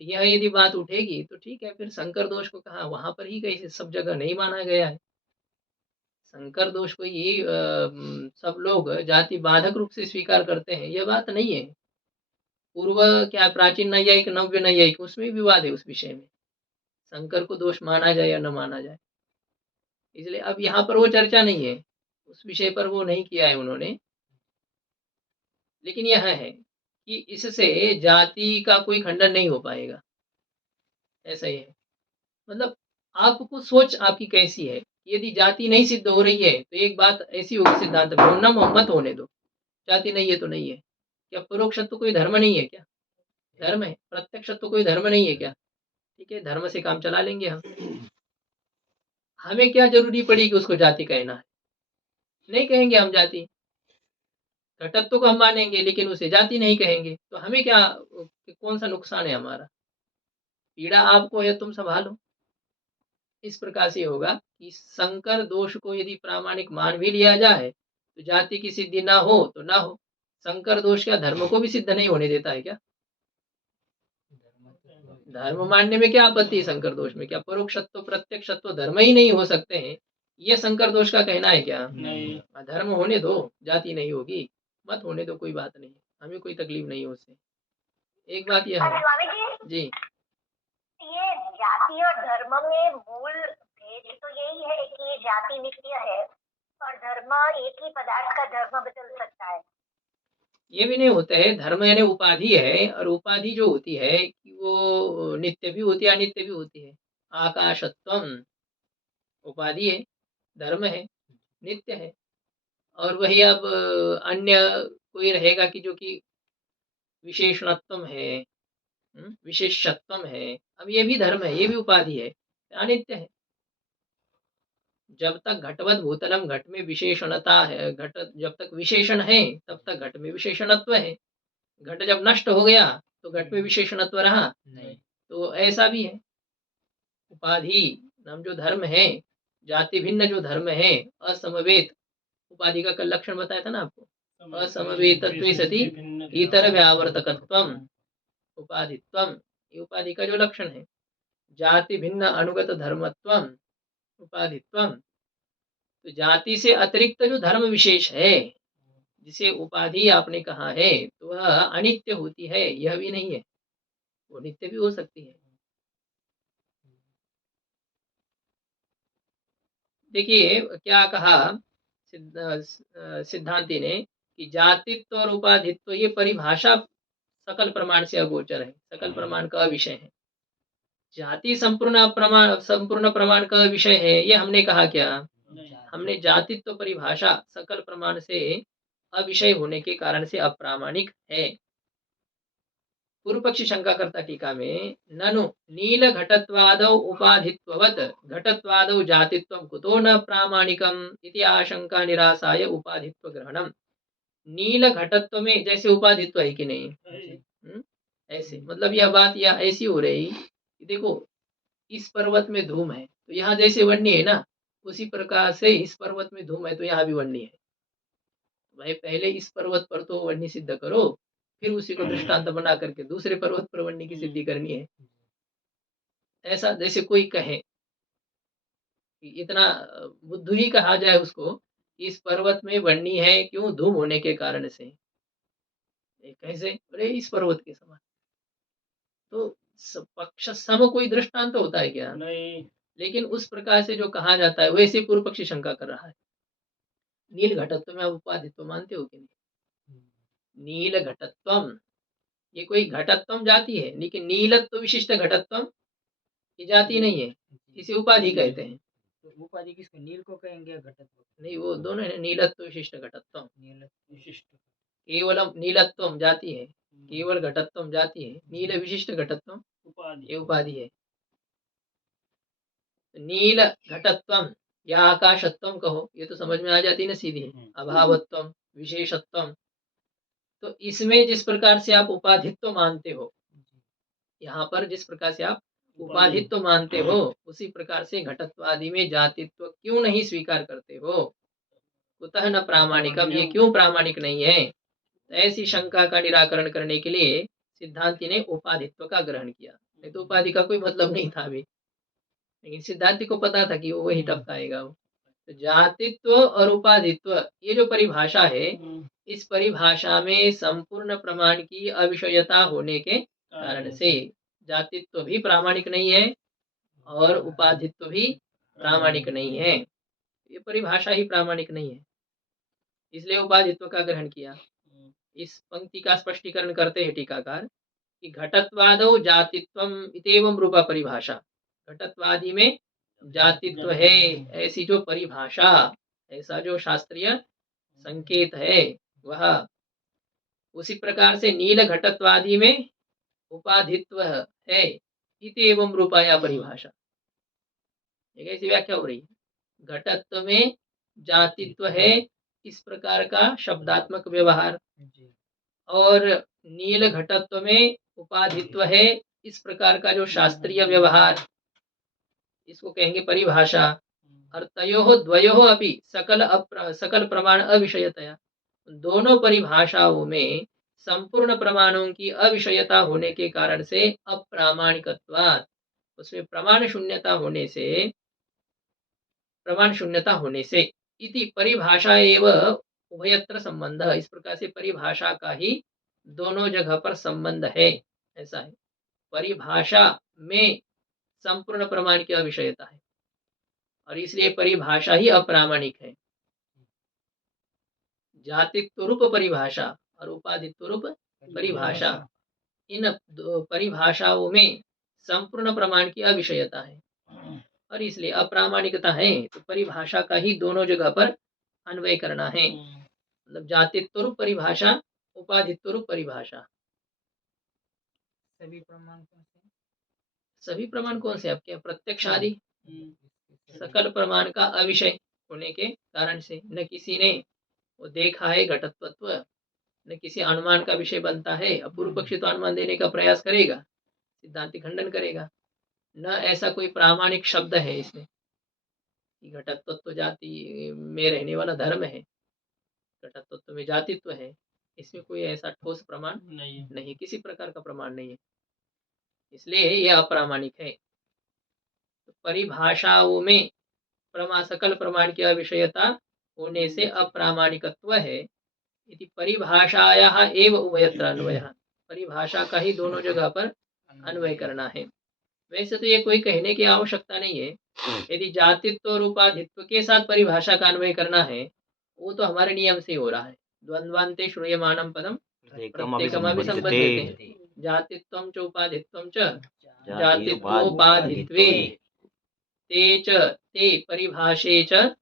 यह यदि बात उठेगी तो ठीक है, फिर शंकर दोष को कहा वहां पर ही कहीं सब जगह नहीं माना गया है। शंकर दोष को ही सब लोग जाति बाधक रूप से स्वीकार करते हैं, यह बात नहीं है। पूर्व क्या प्राचीन नैयायिक नव्य नैयायिक उसमें विवाद है उस विषय में, शंकर को दोष माना जाए या न माना जाए। इसलिए अब यहाँ पर वो चर्चा नहीं है, उस विषय पर वो नहीं किया है उन्होंने। लेकिन यह है कि इससे जाति का कोई खंडन नहीं हो पाएगा, ऐसा ही है। मतलब आपको सोच आपकी कैसी है? यदि जाति नहीं सिद्ध हो रही है तो एक बात ऐसी होगी सिद्धांत में, ना मोहम्मत होने दो, जाति नहीं है तो नहीं है। क्या परोक्षत्व कोई धर्म नहीं है क्या? धर्म है। प्रत्यक्षत्व कोई धर्म नहीं है क्या? ठीक है, धर्म से काम चला लेंगे हम। हमें क्या जरूरी पड़ी कि उसको जाति कहना है? नहीं कहेंगे हम जाति। घटत्व को हम मानेंगे लेकिन उसे जाति नहीं कहेंगे, तो हमें क्या, कौन सा नुकसान है हमारा? पीड़ा आपको है, तुम संभालो। इस प्रकार से होगा कि संकर दोष को यदि प्रामाणिक मान भी लिया जाए तो जाति की सिद्धि ना हो तो ना हो। संकर दोष क्या धर्म को भी सिद्ध नहीं होने देता है क्या? धर्म मानने में क्या आपत्ति है? संकर दोष में क्या परोक्षत्व प्रत्यक्षत्व धर्म ही नहीं हो सकते हैं? ये संकर दोष का कहना है क्या? नहीं। धर्म होने दो, जाति नहीं होगी, मत होने दो, कोई बात नहीं, हमें कोई तकलीफ नहीं हो उससे। एक बात यह है स्वामी जी, जी, ये जाति और धर्म में मूल भेद तो यही है कि ये जाति नित्य है और धर्म एक ही पदार्थ का धर्म बदल सकता है। ये भी नहीं होता है। धर्म यानी उपाधि है, और उपाधि जो होती है कि वो नित्य भी होती है अनित्य भी होती है। आकाशत्वम उपाधि है, धर्म है, नित्य है। और वही अब अन्य कोई रहेगा कि जो कि विशेषणत्वम है, विशेषत्वम है। अब ये भी धर्म है, ये भी उपाधि है, अनित्य है। जब तक घटवत भूतलम, घट में विशेषणता है, घट जब तक विशेषण है तब तक घट में विशेषणत्व है। घट जब नष्ट हो गया तो घट में विशेषणत्व रहा नहीं। तो ऐसा भी है। उपाधि नाम जो धर्म है, जाति भिन्न जो धर्म है, असमवेत, उपाधि का कल लक्षण बताया था ना आपको, असमवेतत्वे सति इतर व्यावर्तकत्वम उपाधित्वम, ये उपाधि का जो लक्षण है। जाति भिन्न अनुगत धर्मत्वम उपाधित्वम, तो जाति से अतिरिक्त जो धर्म विशेष है जिसे उपाधि आपने कहा है तो वह अनित्य होती है, यह भी नहीं है, वो नित्य भी हो सकती है। देखिए क्या कहा सिद्धांति ने कि जातित्व और उपाधित्व ये परिभाषा सकल प्रमाण से अगोचर है, सकल प्रमाण का विषय है। जाति संपूर्ण प्रमाण का विषय है, ये हमने कहा क्या? हमने जातित्व परिभाषा सकल प्रमाण से अविषय होने के कारण से अप्रामाणिक है। पूर्व पक्षी शंका करता टीका में, ननु नील घटत्वादौ उपाधित्ववत् घटत्वादौ जातित्वं कुतो न प्रामाणिकम् इति आशंका निरासाय उपाधित्व ग्रहणम। नील घटत्व में जैसे उपाधित्व है कि नहीं, ऐसे मतलब यह बात यह ऐसी हो रही कि देखो इस पर्वत में धूम है तो यहाँ जैसे वन्य है ना, उसी प्रकार से इस पर्वत में धूम है तो यहाँ भी वन्नी है। भाई पहले इस पर्वत पर तो वन्नी सिद्ध करो, फिर उसी को दृष्टांत बना करके दूसरे पर्वत पर वन्नी की सिद्धि करनी है। ऐसा जैसे कोई कहे कि इतना बुद्धू ही कहा जाए उसको, इस पर्वत में वन्नी है क्यों? धूम होने के कारण से। कैसे? अरे इस पर्वत के समान। तो पक्ष सम कोई दृष्टांत होता है क्या? नहीं। लेकिन उस प्रकार से जो कहा जाता है वैसे पूर्व पक्षी शंका कर रहा है। नील घटत्व में आप उपाधित्व मानते हो कि नहीं? नील घटत्वम, ये कोई घटत्वम जाति है, लेकिन नीलत्व विशिष्ट घटत्वम ये जाति नहीं है, इसे उपाधि कहते हैं। तो उपाधि किसको? नील को कहेंगे या घटत्व? नहीं, वो दोनों है, नीलत्व विशिष्ट घटत्वम। नीलत्व विशिष्ट। केवलम नीलत्वम जाति है, केवल घटत्वम जाति है, नील विशिष्ट घटत्वम ये उपाधि है। नील घटत्वम या आकाशत्वम कहो, ये तो समझ में आ जाती ना सीधी। अभावत्वम, विशेषत्वम, तो इसमें जिस प्रकार से आप उपाधित्व मानते हो, यहाँ पर जिस प्रकार से आप उपाधित्व मानते हो, उसी प्रकार से घटत्वादि में जातित्व क्यों नहीं स्वीकार करते हो? कुतः न प्रामाणिकम, ये क्यों प्रामाणिक नहीं है? तो ऐसी शंका का निराकरण करने के लिए सिद्धांति ने उपाधित्व का ग्रहण किया। नहीं तो उपाधि का कोई मतलब नहीं था अभी, लेकिन सिद्धांति को पता था कि वो वही टपकाएगा वो। तो जातित्व और उपाधित्व ये जो परिभाषा है, इस परिभाषा में संपूर्ण प्रमाण की अविषयता होने के कारण से जातित्व भी प्रामाणिक नहीं है और उपाधित्व भी प्रामाणिक नहीं है। ये परिभाषा ही प्रामाणिक नहीं है, इसलिए उपाधित्व का ग्रहण किया। इस पंक्ति का स्पष्टीकरण करते हैं टीकाकार कि घटत्वादौ जातित्वम इत्येवं रूपा परिभाषा, घटत्वादि में जातित्व है ऐसी जो परिभाषा, ऐसा जो शास्त्रीय संकेत है वह, उसी प्रकार से नील घटत्वादि में उपाधित्व है इत्येवं रूपाया परिभाषा। ये कैसी व्याख्या हो रही है? घटत्व में जातित्व है इस प्रकार का शब्दात्मक व्यवहार, और नील घटत्व में उपाधित्व है इस प्रकार का जो शास्त्रीय व्यवहार, इसको कहेंगे परिभाषा। और तयोः द्वयोः अपि सकल प्रमाण अविषयतया, दोनों परिभाषाओं में संपूर्ण प्रमाणों की अविषयता होने के कारण से अप्रामाणिकत्वात्, उसमें प्रमाण शून्यता होने से इति परिभाषा एवं उभयत्र संबंध, इस प्रकार से परिभाषा का ही दोनों जगह पर संबंध है। ऐसा है, परिभाषा में संपूर्ण प्रमाण की अविषयता है और इसलिए परिभाषा ही अप्रामाणिक है। जातित्व रूप परिभाषा और उपाधित्व रूप परिभाषा, इन परिभाषाओं में संपूर्ण प्रमाण की अविषयता है और इसलिए अप्रामाणिकता है। तो परिभाषा का ही दोनों जगह पर अन्वय करना है, मतलब जातित्व रूप परिभाषा, उपाधित्व रूप परिभाषा। सभी प्रमाण कौन से? आपके प्रत्यक्ष आदि सकल प्रमाण का अविषय होने के कारण से, न किसी ने वो देखा है घटत्वत्व, न किसी अनुमान का विषय बनता है। अपूर्व पक्षी तो अनुमान देने का प्रयास करेगा, सिद्धांति खंडन करेगा। न ऐसा कोई प्रामाणिक शब्द है इसमें कि घटत्वत्व जाति में रहने वाला धर्म है, घटत्वत्व में जातित्व है, इसमें कोई ऐसा ठोस प्रमाण नहीं, किसी प्रकार का प्रमाण नहीं है, इसलिए यह अप्रामाणिक है। तो परिभाषाओं में सकल प्रमाण की अविषयता होने से अप्रामाणिकत्व है। इति परिभाषायाः एव उभयत्र अन्वयः, परिभाषा का ही दोनों जगह पर अन्वय करना है। वैसे तो ये कोई कहने की आवश्यकता नहीं है, यदि जातित्व और उपाधित्व के साथ परिभाषा का अन्वय करना है वो तो हमारे नियम से हो रहा है। द्वंद्वान्ते श्रूयमाणं पदम प्रत्येकमपि संबध्यते, जातित्वं च उपाधित्वं च जातित्वोपाधित्वे ते परिभाषे च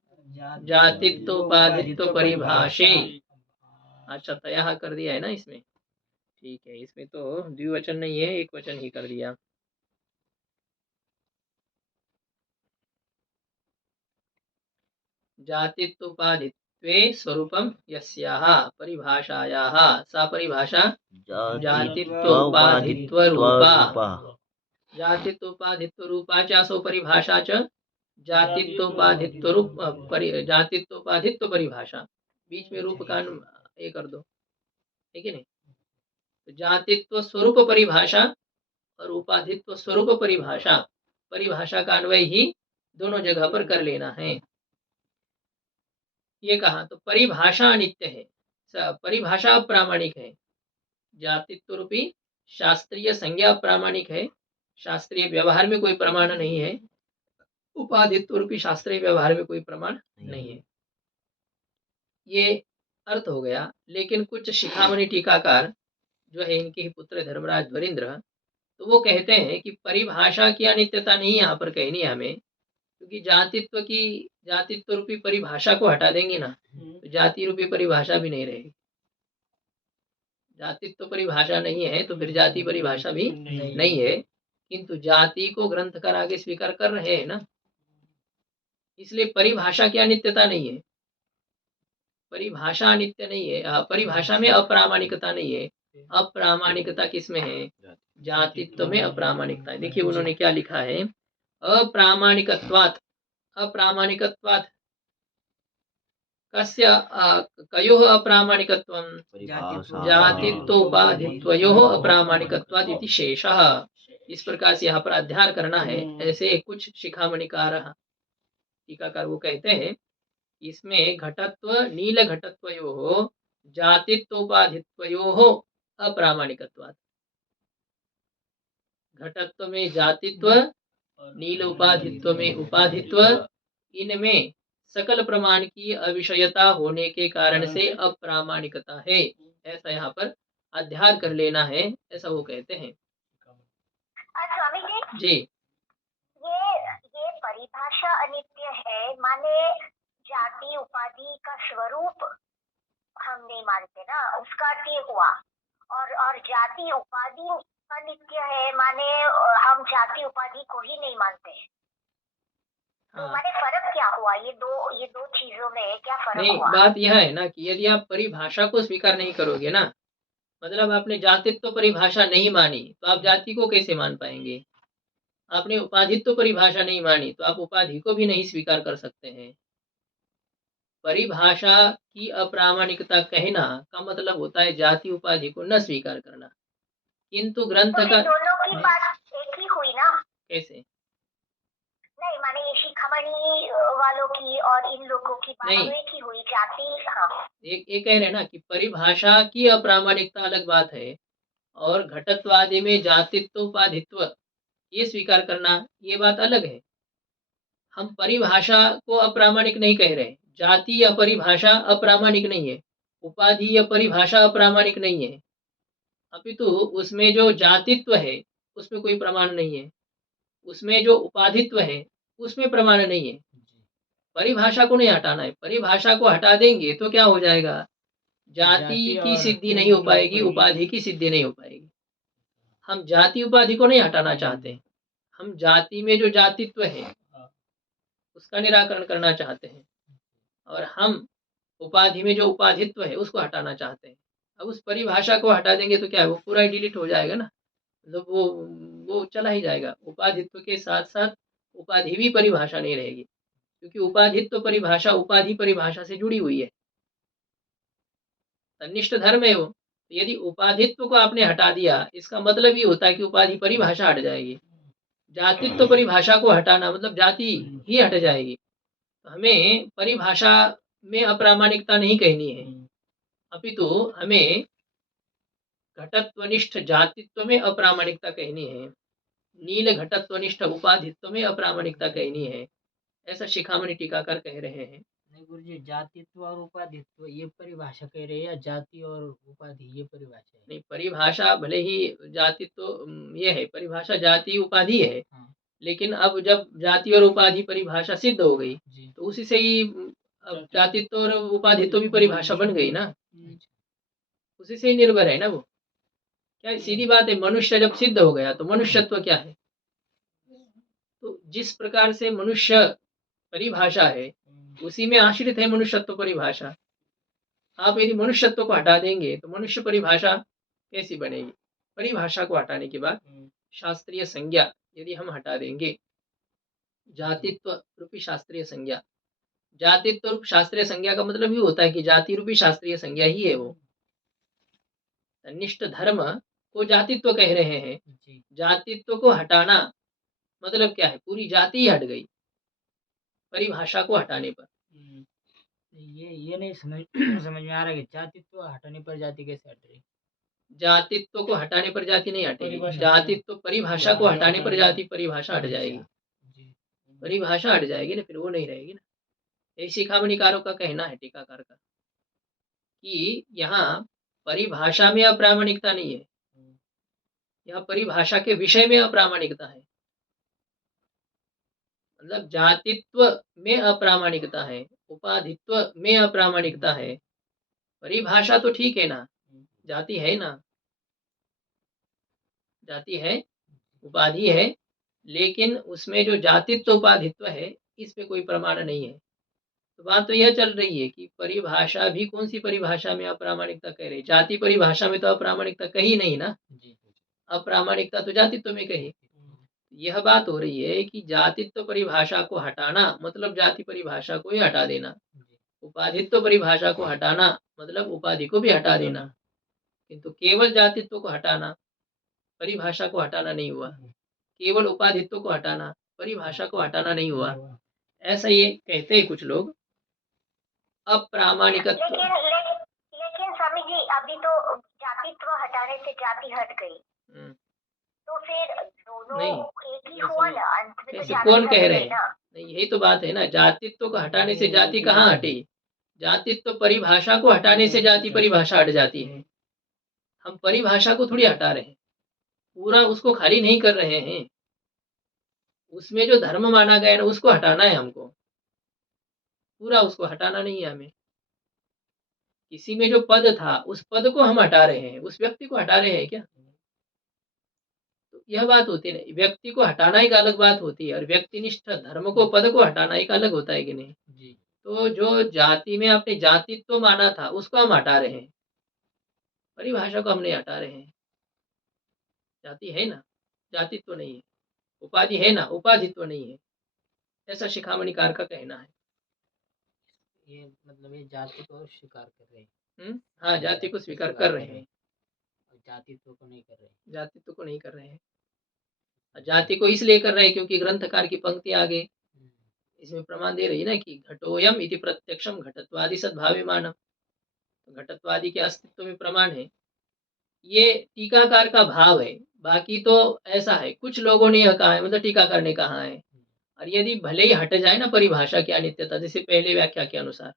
जातित्वोपाधित्व परिभाषे। अच्छा, तयः कर दिया है ना इसमें, ठीक है। इसमें तो द्विवचन नहीं है, एक वचन ही कर दिया। जातित्वोपाधित्वे स्वरूपम यस्याः परिभाषायाः, सा परिभाषा जातित्वोपाधित्व रूपा, जातित्वोपाधित्व रूपा च सो परिभाषा च जातित्वोपाधित्व परिभाषा, बीच में रूप का ये कर दो, ठीक है नहीं। तो जातित्व स्वरूप परिभाषा और उपाधित्व स्वरूप परिभाषा, परिभाषा का अन्वय ही दोनों जगह पर कर लेना है। ये कहा तो परिभाषा अनित्य है, परिभाषा अप्रामाणिक है, जातित्व रूपी शास्त्रीय संज्ञा प्रामाणिक है, शास्त्रीय व्यवहार में कोई प्रमाण नहीं है, उपाधित्व रूपी शास्त्रीय व्यवहार में कोई प्रमाण नहीं है। ये अर्थ हो गया। लेकिन कुछ शिखामणि टीकाकार जो है इनके ही पुत्र धर्मराज वरिंद्र, तो वो कहते हैं कि परिभाषा की अनित्यता नहीं यहाँ पर कहनी है हमें, क्योंकि जातित्व रूपी परिभाषा को हटा देंगे ना तो जाति रूपी परिभाषा भी नहीं रहेगी। जातित्व परिभाषा नहीं है तो फिर जाति परिभाषा भी नहीं है, किंतु जाति को ग्रंथकार आगे स्वीकार कर रहे हैं ना, इसलिए परिभाषा की अनित्यता नहीं है, परिभाषा अनित्य नहीं है, परिभाषा में अप्रामाणिकता नहीं है। अप्रामाणिकता किसमें है? जातित्व में अप्रामाणिकता है। देखिए उन्होंने क्या लिखा है, अप्रामाणिकत्वात्, अप्रामाणिकत्वात् कस्य कयोः अप्रामाणिकत्वं? जातित्वोपाधित्वयोः अप्रामाणिकत्वात् इति शेषः। इस प्रकार से यहाँ पर अध्ययन करना है। ऐसे कुछ शिखामणिकार टीकाकार वो कहते हैं इसमें घटत्व नील घटत्वयोः जातित्वोपाधित्वयोः अप्रामाणिकत्वात्, घटत्व में जातित्व, नील उपाधित्व में उपाधित्व, इनमें सकल प्रमाण की अविषयता होने के कारण से अप्रामाणिकता है, ऐसा यहाँ पर अध्ययन कर लेना है, ऐसा वो कहते हैं। स्वामी जी, ये परिभाषा अनित्य है, माने जाति उपाधि का स्वरूप हम नहीं मानते ना, उसका अर्थ ये हुआ। और जाति उपाधि अनित्य है, माने हम जाति उपाधि को ही नहीं मानते। तो माने फर्क क्या हुआ? ये दो चीजों में क्या फर्क हुआ? बात यह है ना कि यदि आप परिभाषा को स्वीकार नहीं करोगे ना, मतलब आपने जातित्व परिभाषा नहीं मानी तो आप जाति को कैसे मान पाएंगे? आपने उपाधित्व परिभाषा नहीं मानी तो आप उपाधि को भी नहीं स्वीकार कर सकते हैं। परिभाषा की अप्रामाणिकता कहना का मतलब होता है जाति उपाधि को न स्वीकार करना, किंतु ग्रंथ तो का दोनों की बात एक ही हुई ना? कैसे? नहीं, माने ये शिखामणि वालों की और इन लोगों की बात एक ही हुई, जाति। हाँ, नहीं गुरुजी, जातित्व और उपाधित्व ये परिभाषा कह रहे हैं या जाति और उपाधि ये परिभाषा है? नहीं, परिभाषा भले ही जातित्व ये है, परिभाषा जाति उपाधि है। हाँ। लेकिन अब जब जाति और उपाधि परिभाषा सिद्ध हो गई तो उसी से ही अब जातित्व और उपाधित्व भी परिभाषा बन गई ना, उसी से ही निर्भर है ना वो। क्या सीधी बात है, मनुष्य जब सिद्ध हो गया तो मनुष्यत्व क्या है? तो जिस प्रकार से मनुष्य परिभाषा है उसी में आश्रित है मनुष्यत्व परिभाषा। आप यदि मनुष्यत्व को हटा देंगे तो मनुष्य परिभाषा कैसी बनेगी? परिभाषा को हटाने के बाद शास्त्रीय संज्ञा यदि हम हटा देंगे, जातित्व रूपी शास्त्रीय संज्ञा। जातित्व रूप शास्त्रीय संज्ञा का मतलब ये होता है कि जाति रूपी शास्त्रीय संज्ञा ही है वो। तन्निष्ठ धर्म को जातित्व कह रहे हैं। जी जातित्व को हटाना मतलब क्या है, पूरी जाति ही हट गई परिभाषा को हटाने पर। हम्म, ये नहीं समझ समझ में आ रहा है कि जातित्व हटाने पर जाति कैसे हट रही। जातित्व को हटाने पर जाति नहीं हटेगी, परिभाषा जातित्व परिभाषा को हटाने पर जाति परिभाषा हट जाएगी। जी परिभाषा हट जाएगी ना, फिर वो नहीं रहेगी ना। यही शिखामणिकारों का कहना है, टीकाकार का, कि यहाँ परिभाषा में अप्रामाणिकता नहीं है, यहाँ परिभाषा के विषय में अप्रामाणिकता है। मतलब जातित्व में अप्रामाणिकता है, उपाधित्व में अप्रामाणिकता है। परिभाषा तो ठीक है ना, जाति है ना, जाति है, उपाधि है, लेकिन उसमें जो जातित्व उपाधित्व है, इस पे कोई प्रमाण नहीं है। तो बात तो यह चल रही है कि परिभाषा भी कौन सी परिभाषा में अप्रामाणिकता कह रही, जाति परिभाषा में तो अप्रामाणिकता कही नहीं ना, अप्रामाणिकता तो जातित्व में कही। यह बात हो रही है कि जातित्व परिभाषा को हटाना मतलब जाति परिभाषा को ही हटा देना, उपाधित्व परिभाषा को हटाना मतलब उपाधि को भी हटा देना, किंतु केवल जातित्व को हटाना परिभाषा को हटाना नहीं हुआ, केवल उपाधित्व को हटाना परिभाषा को हटाना नहीं हुआ। ऐसा ये कहते हैं कुछ लोग। अप्रामाणिकत्व लेकिन स्वामी जी, अभी तो जातित्व हटाने से जाति हट गई, तो फिर दोनों नहीं, एक ही हुआ ना, अंत में तो कैसे जाति कौन हट कह रहे गई हैं? ना। नहीं, यही तो बात है ना, जातित्व को हटाने से जाति कहाँ हटी, जातित्व परिभाषा को हटाने से जाति परिभाषा हट जाती है। हम परिभाषा को थोड़ी हटा रहे हैं, पूरा उसको खाली नहीं कर रहे हैं, उसमें जो धर्म माना गया है ना उसको हटाना है हमको, पूरा उसको हटाना नहीं है हमें। किसी में जो पद था उस पद को हम हटा रहे हैं, उस व्यक्ति को हटा रहे हैं क्या? तो यह बात होती है ना, व्यक्ति को हटाना एक अलग बात होती है और व्यक्तिनिष्ठ धर्म को पद को हटाना एक अलग होता है कि नहीं। जी तो जो जाति में आपने जातित्व माना था उसको हम हटा रहे हैं, परिभाषा को हम नहीं हटा रहे हैं। जाति है ना, जातित्व नहीं है, उपाधि है ना, उपाधित्व नहीं है, ऐसा शिखामणिकार का कहना है। ये मतलब ये जाति को स्वीकार कर रहे हैं। हाँ, जाति को स्वीकार कर रहे हैं, जातित्व को नहीं कर रहे, जातित्व को नहीं कर रहे हैं। जाति को इसलिए कर रहे हैं क्योंकि ग्रंथकार की पंक्ति आगे इसमें प्रमाण दे रही है ना कि घटोयम इति प्रत्यक्षम घटत्वादि सद्भावे मानव, तो घटत्वादि के अस्तित्व में प्रमाण है। ये टीकाकार का भाव है, बाकी तो ऐसा है कुछ लोगों ने यह कहा है, मतलब टीकाकार ने कहा है। और यदि भले ही हट जाए ना परिभाषा की अनित्यता, जैसे पहले व्याख्या के अनुसार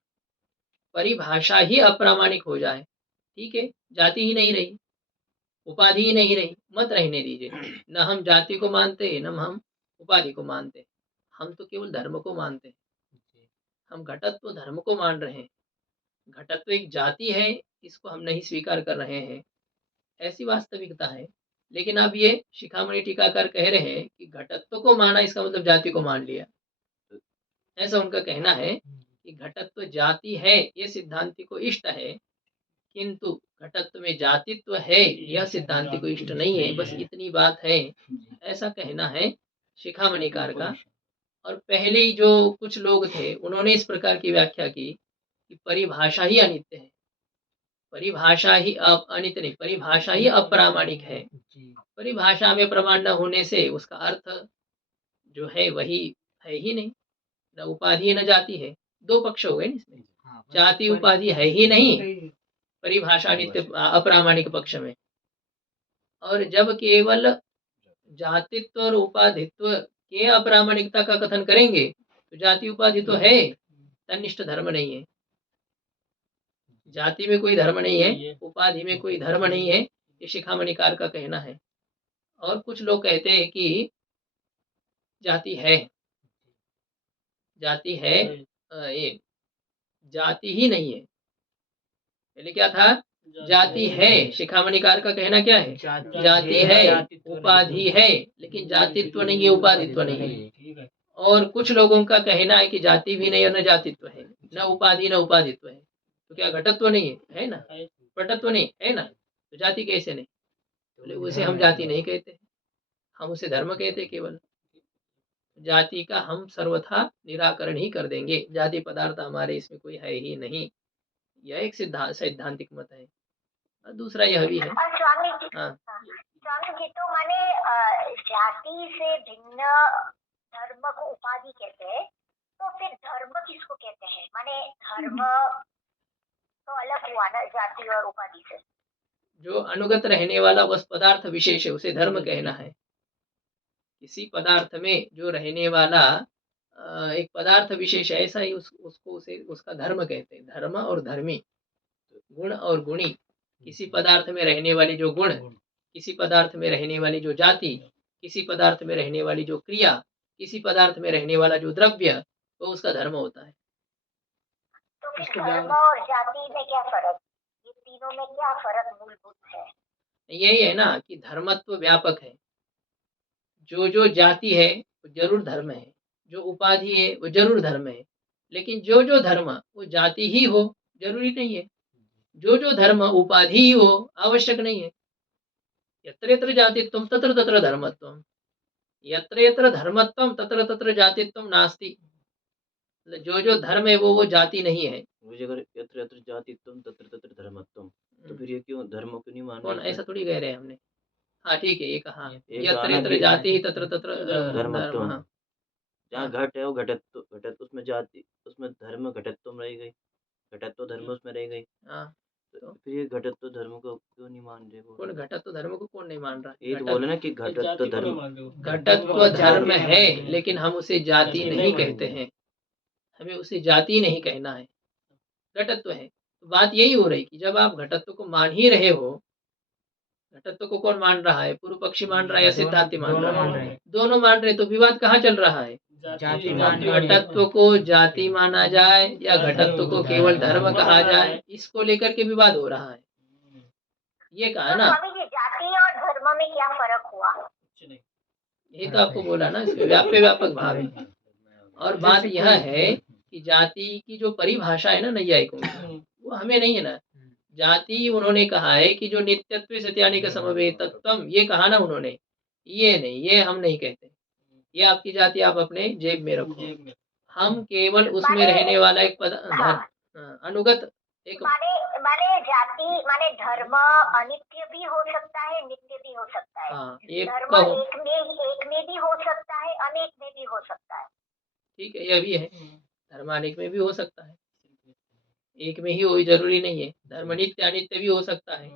परिभाषा ही अप्रामाणिक हो जाए, ठीक है, जाति ही नहीं रही, उपाधि ही नहीं रही, मत रहने दीजिए। न हम जाति को मानते न हम उपाधि को मानते, हम तो केवल धर्म को मानते हैं। हम घटत्व धर्म को मान रहे हैं, घटत्व एक जाति है, इसको हम नहीं स्वीकार कर रहे हैं, ऐसी वास्तविकता है। लेकिन अब ये शिखामणि टीकाकार कह रहे हैं कि घटत्व को माना इसका मतलब जाति को मान लिया, ऐसा उनका कहना है कि घटत्व जाति है ये सिद्धांति को इष्ट है, किंतु घटत्व में जातित्व है यह सिद्धांति को इष्ट नहीं है, बस इतनी बात है, ऐसा कहना है शिखामणिकार का। और पहले ही जो कुछ लोग थे उन्होंने इस प्रकार की व्याख्या की कि परिभाषा ही अनित्य है, परिभाषा ही अनित्य नहीं, परिभाषा ही अप्रामाणिक है, परिभाषा में प्रमाण न होने से उसका अर्थ जो है वही है ही नहीं, न उपाधि है न जाति है, दो पक्ष हो गए इसमें, जाति उपाधि है ही नहीं, परिभाषा नित्य अप्रामाणिक पक्ष में। और जब केवल जातित्व और उपाधित्व के अप्रामाणिकता का कथन करेंगे तो जाति उपाधि तो है, तन्निष्ठ धर्म नहीं है, जाति में कोई धर्म नहीं है, उपाधि में कोई धर्म नहीं है, ये शिखामणिकार का कहना है। और कुछ लोग कहते हैं कि जाति है, जाति है, ये जाति ही नहीं है। पहले क्या था, जाति है, शिखामणिकार का कहना क्या है, जाति है, उपाधि है, लेकिन जातित्व नहीं है, उपाधित्व नहीं है। और कुछ लोगों का कहना है कि जाति भी नहीं और न जातित्व है, न उपाधि न उपाधित्व है, तो क्या घटत्व नहीं है, है ना, पटत्व नहीं है ना, तो जाति कैसे नहीं, बोले उसे हम जाति नहीं कहते, हम उसे धर्म कहते केवल। जाति का हम सर्वथा निराकरण ही कर देंगे, जाति पदार्थ हमारे इसमें कोई है ही नहीं। यह एक सैद्धांतिक मत है। और दूसरा यह भी है। और स्वामी जी, हाँ स्वामी जी तो माने जाति से भिन्न धर्म को उपाधि कहते हैं, तो फिर धर्म किसको कहते हैं? माने धर्म तो अलग हुआ ना जाति और उपाधि से। जो अनुगत रहने वाला बस पदार्थ विशेष है उसे धर्म कहना है। किसी पदार्थ में जो रहने वाला एक पदार्थ विशेष है, ऐसा ही उसका धर्म कहते हैं। धर्म और धर्मी, गुण और गुणी, किसी पदार्थ में रहने वाली जो गुण, किसी पदार्थ में रहने वाली जो जाति, किसी पदार्थ में रहने वाली जो क्रिया, किसी पदार्थ में रहने वाला जो द्रव्य, वो उसका धर्म होता है। तो फिर धर्म और जाति में क्या फर्क? ये तीनों में क्या फर्क मूलभूत है? यही है ना कि धर्मत्व व्यापक है। जो जाति है वो जरूर धर्म है, जो उपाधि है वो जरूर धर्म है, लेकिन जो धर्म वो जाति ही हो जरूरी नहीं है, जो धर्म उपाधि ही हो आवश्यक नहीं है। यत्र यत्र जातित्वं तत्र तत्र धर्मत्वं, यत्र यत्र धर्मत्वं तत्र तत्र जातित्वं नास्ति। जो धर्म है वो जाति नहीं है। अगर यत्र यत्र जातित्वं तत्र तत्र धर्मत्वं, तो फिर ये क्यों धर्म क्यों नहीं मान कौन रहे? ऐसा थोड़ी कह रहे हैं हमने। हाँ ठीक है, ये कहा एक यत्र गाना यत्र भी- जाति तत्र तत्र धर्मत्वं। हाँ। जहाँ घट है वो घटत्व उसमें जाति, उसमें धर्म घटत्व रह गई, घटत्व धर्म उसमें रह गई। हाँ तो फिर ये घटत्व धर्म को क्यों नहीं मान रहे? कौन घटत्व धर्म को कौन नहीं मान रहा? ये तो बोले ना कि घटत्व धर्म, घटत्व धर्म है, लेकिन हम उसे जाति नहीं कहते हैं। हमें उसे जाति नहीं कहना है, घटत्व है। तो बात यही हो रही कि जब आप घटत्व को मान ही रहे हो, घटत्व को कौन मान रहा है? पूर्व पक्षी मान रहा है या सिद्धांति मान रहा है? दोनों मान रहे, तो विवाद कहाँ चल रहा है? घटत्व को जाति माना जाए या घटत्व को केवल धर्म कहा जाए, इसको लेकर के विवाद हो रहा है। ये कहा ना, स्वामी जी जाति और धर्म में क्या फर्क हुआ? ये तो आपको बोला ना, इसमें व्यापक भाव है। और बात यह है कि जाति की जो परिभाषा है ना नैयायिकों की, वो हमें नहीं है ना। जाति उन्होंने कहा है कि जो नित्यत्व सत्यानिक समवेतत्वम, ये कहा ना उन्होंने, ये नहीं, ये हम नहीं कहते। ये आपकी जाति आप अपने जेब में रखो। हम केवल उसमें रहने वाला एक अनुगत एक माने जाति माने धर्म अनित्य भी हो सकता है, नित्य भी हो सकता है। हाँ, धर्म एक में भी हो सकता है, अनेक में भी हो सकता है। ठीक है, यह भी है। धर्म अनेक में भी हो सकता है, एक में ही हो जरूरी नहीं है। धर्म नित्य अनित्य भी हो सकता है,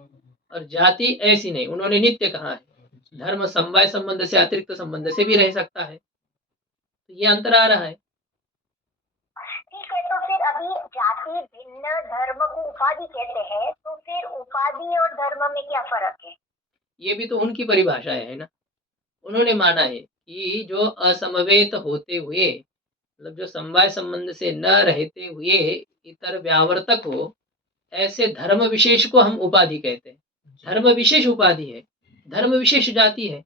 और जाति ऐसी नहीं, उन्होंने नित्य कहा है। धर्म समवाय संबंध से अतिरिक्त संबंध से भी रह सकता है, तो ये अंतर आ रहा है। ठीक है, तो फिर अभी जाति भिन्न धर्म को उपाधि कहते हैं, तो फिर उपाधि और धर्म में क्या फर्क है? ये भी तो उनकी परिभाषा है ना। उन्होंने माना है कि जो असमवेत होते हुए, मतलब जो समवाय संबंध से न रहते हुए इतर व्यावर्तक हो, ऐसे धर्म विशेष को हम उपाधि कहते हैं। धर्म विशेष उपाधि है, धर्म विशेष जाति है।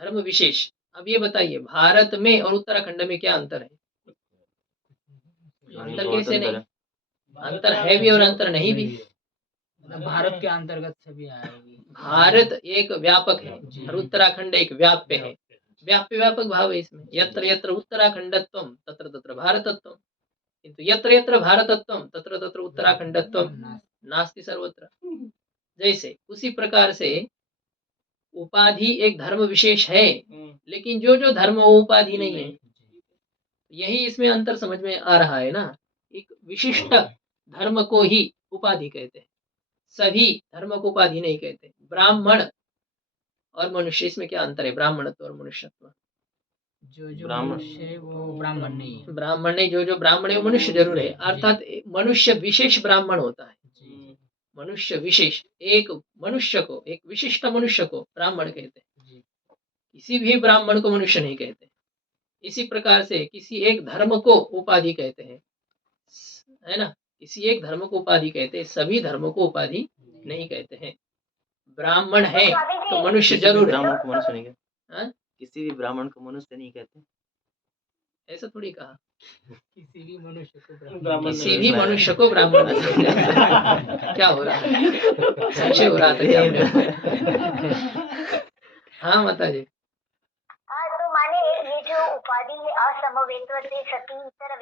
धर्म विशेष, अब ये बताइए भारत में और उत्तराखंड में क्या अंतर है? अंतर कैसे नहीं? अंतर है भी और अंतर नहीं भी। भारत के अंतर्गत सभी आएगी। भारत एक व्यापक है और उत्तराखंड एक व्याप्य है। व्यापक भाव है इसमें। यत्र यत्र उत्तराखंडत्वम तत्र तत्र भारतत्वम, किंतु यत्र यत्र भारतत्वम तत्र तत्र उत्तराखंडत्वम नास्ति सर्वत्र। जैसे उसी प्रकार से उपाधि एक धर्म विशेष है, लेकिन जो धर्म वो उपाधि नहीं है। यही इसमें अंतर समझ में आ रहा है ना। एक विशिष्ट धर्म को ही उपाधि कहते हैं, सभी धर्म को उपाधि नहीं कहते। ब्राह्मण और मनुष्य, इसमें क्या अंतर है? ब्राह्मणत्व और मनुष्यत्व। जो मनुष्य है वो ब्राह्मण नहीं है। ब्राह्मण नहीं, जो ब्राह्मण है वो मनुष्य जरूर है। अर्थात मनुष्य विशेष ब्राह्मण होता है। मनुष्य विशेष, एक मनुष्य को, एक विशिष्ट मनुष्य को ब्राह्मण कहते हैं। किसी भी ब्राह्मण को मनुष्य नहीं कहते। इसी प्रकार से किसी एक धर्म को उपाधि कहते हैं, है ना। किसी एक धर्म को उपाधि कहते हैं, सभी धर्मों को उपाधि नहीं कहते हैं। ब्राह्मण है तो मनुष्य जरूर है। ब्राह्मण को मनुष्य नहीं कहते। हाँ? किसी भी ब्राह्मण को मनुष्य नहीं कहते, ऐसा थोड़ी कहा। किसी भी मनुष्य को ब्राह्मण क्या हो रहा है? संशय हो रहा था क्या? हाँ माता जी। तो माने उपाधि असमवेत्वते सति इतर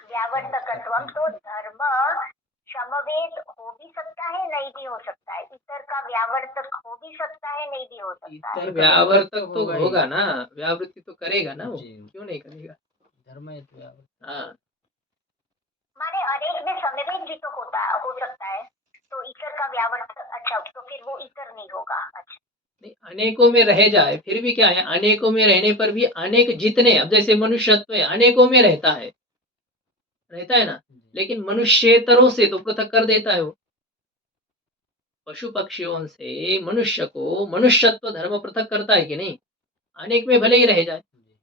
व्यावर्तकत्वम, तो धर्म समवेत हो भी सकता है, नहीं भी हो सकता है, इतर का व्यावर्तक हो भी सकता है, नहीं भी हो सकता है। इतर का व्यावर्तक तो होगा ही। होगा ना, व्यावृत्ति तो करेगा ना वो, जी। क्यों नहीं करेगा। धर्म है तो व्यावर्तक। हाँ, माने अनेक में समवेत भी तो हो सकता है, तो इतर का व्यावर्तक, अच्छा तो फिर वो इतर नहीं होगा। अच्छा नहीं, अनेकों में रह जाए फिर भी क्या है, अनेकों में रहने पर भी अनेक जितने, अब जैसे मनुष्यत्व है अनेकों में रहता है ना, जी। लेकिन मनुष्येतरों से तो पृथक कर देता है वो। पशु पक्षियों से मनुष्य को मनुष्यत्व धर्म पृथक करता है कि नहीं, अनेक में भले ही रह जाए। जी।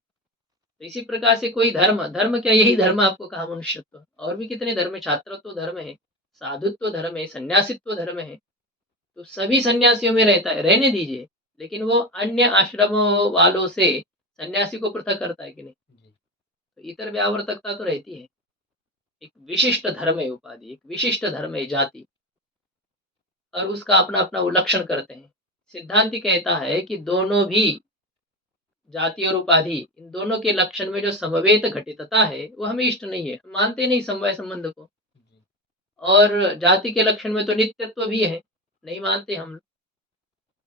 तो इसी प्रकार से कोई धर्म क्या, यही धर्म आपको कहा मनुष्यत्व, और भी कितने धर्म है, छात्रत्व धर्म है, साधुत्व धर्म है, सन्यासित्व धर्म है। तो सभी सन्यासियों में रहता है, रहने दीजिए, लेकिन वो अन्य आश्रमों वालों से सन्यासी को पृथक करता है कि नहीं। जी। तो इतर व्यावर्तकता तो रहती है। एक विशिष्ट धर्म है उपाधि, एक विशिष्ट धर्म है जाति, और उसका अपना अपना वो लक्षण करते हैं। सिद्धांति कहता है कि दोनों भी, जाति और उपाधि, इन दोनों के लक्षण में जो समवेत घटितता है वो हमें इष्ट नहीं है, हम मानते नहीं समवाय संबंध को। जी। और जाति के लक्षण में तो नित्यत्व भी है, नहीं मानते हम।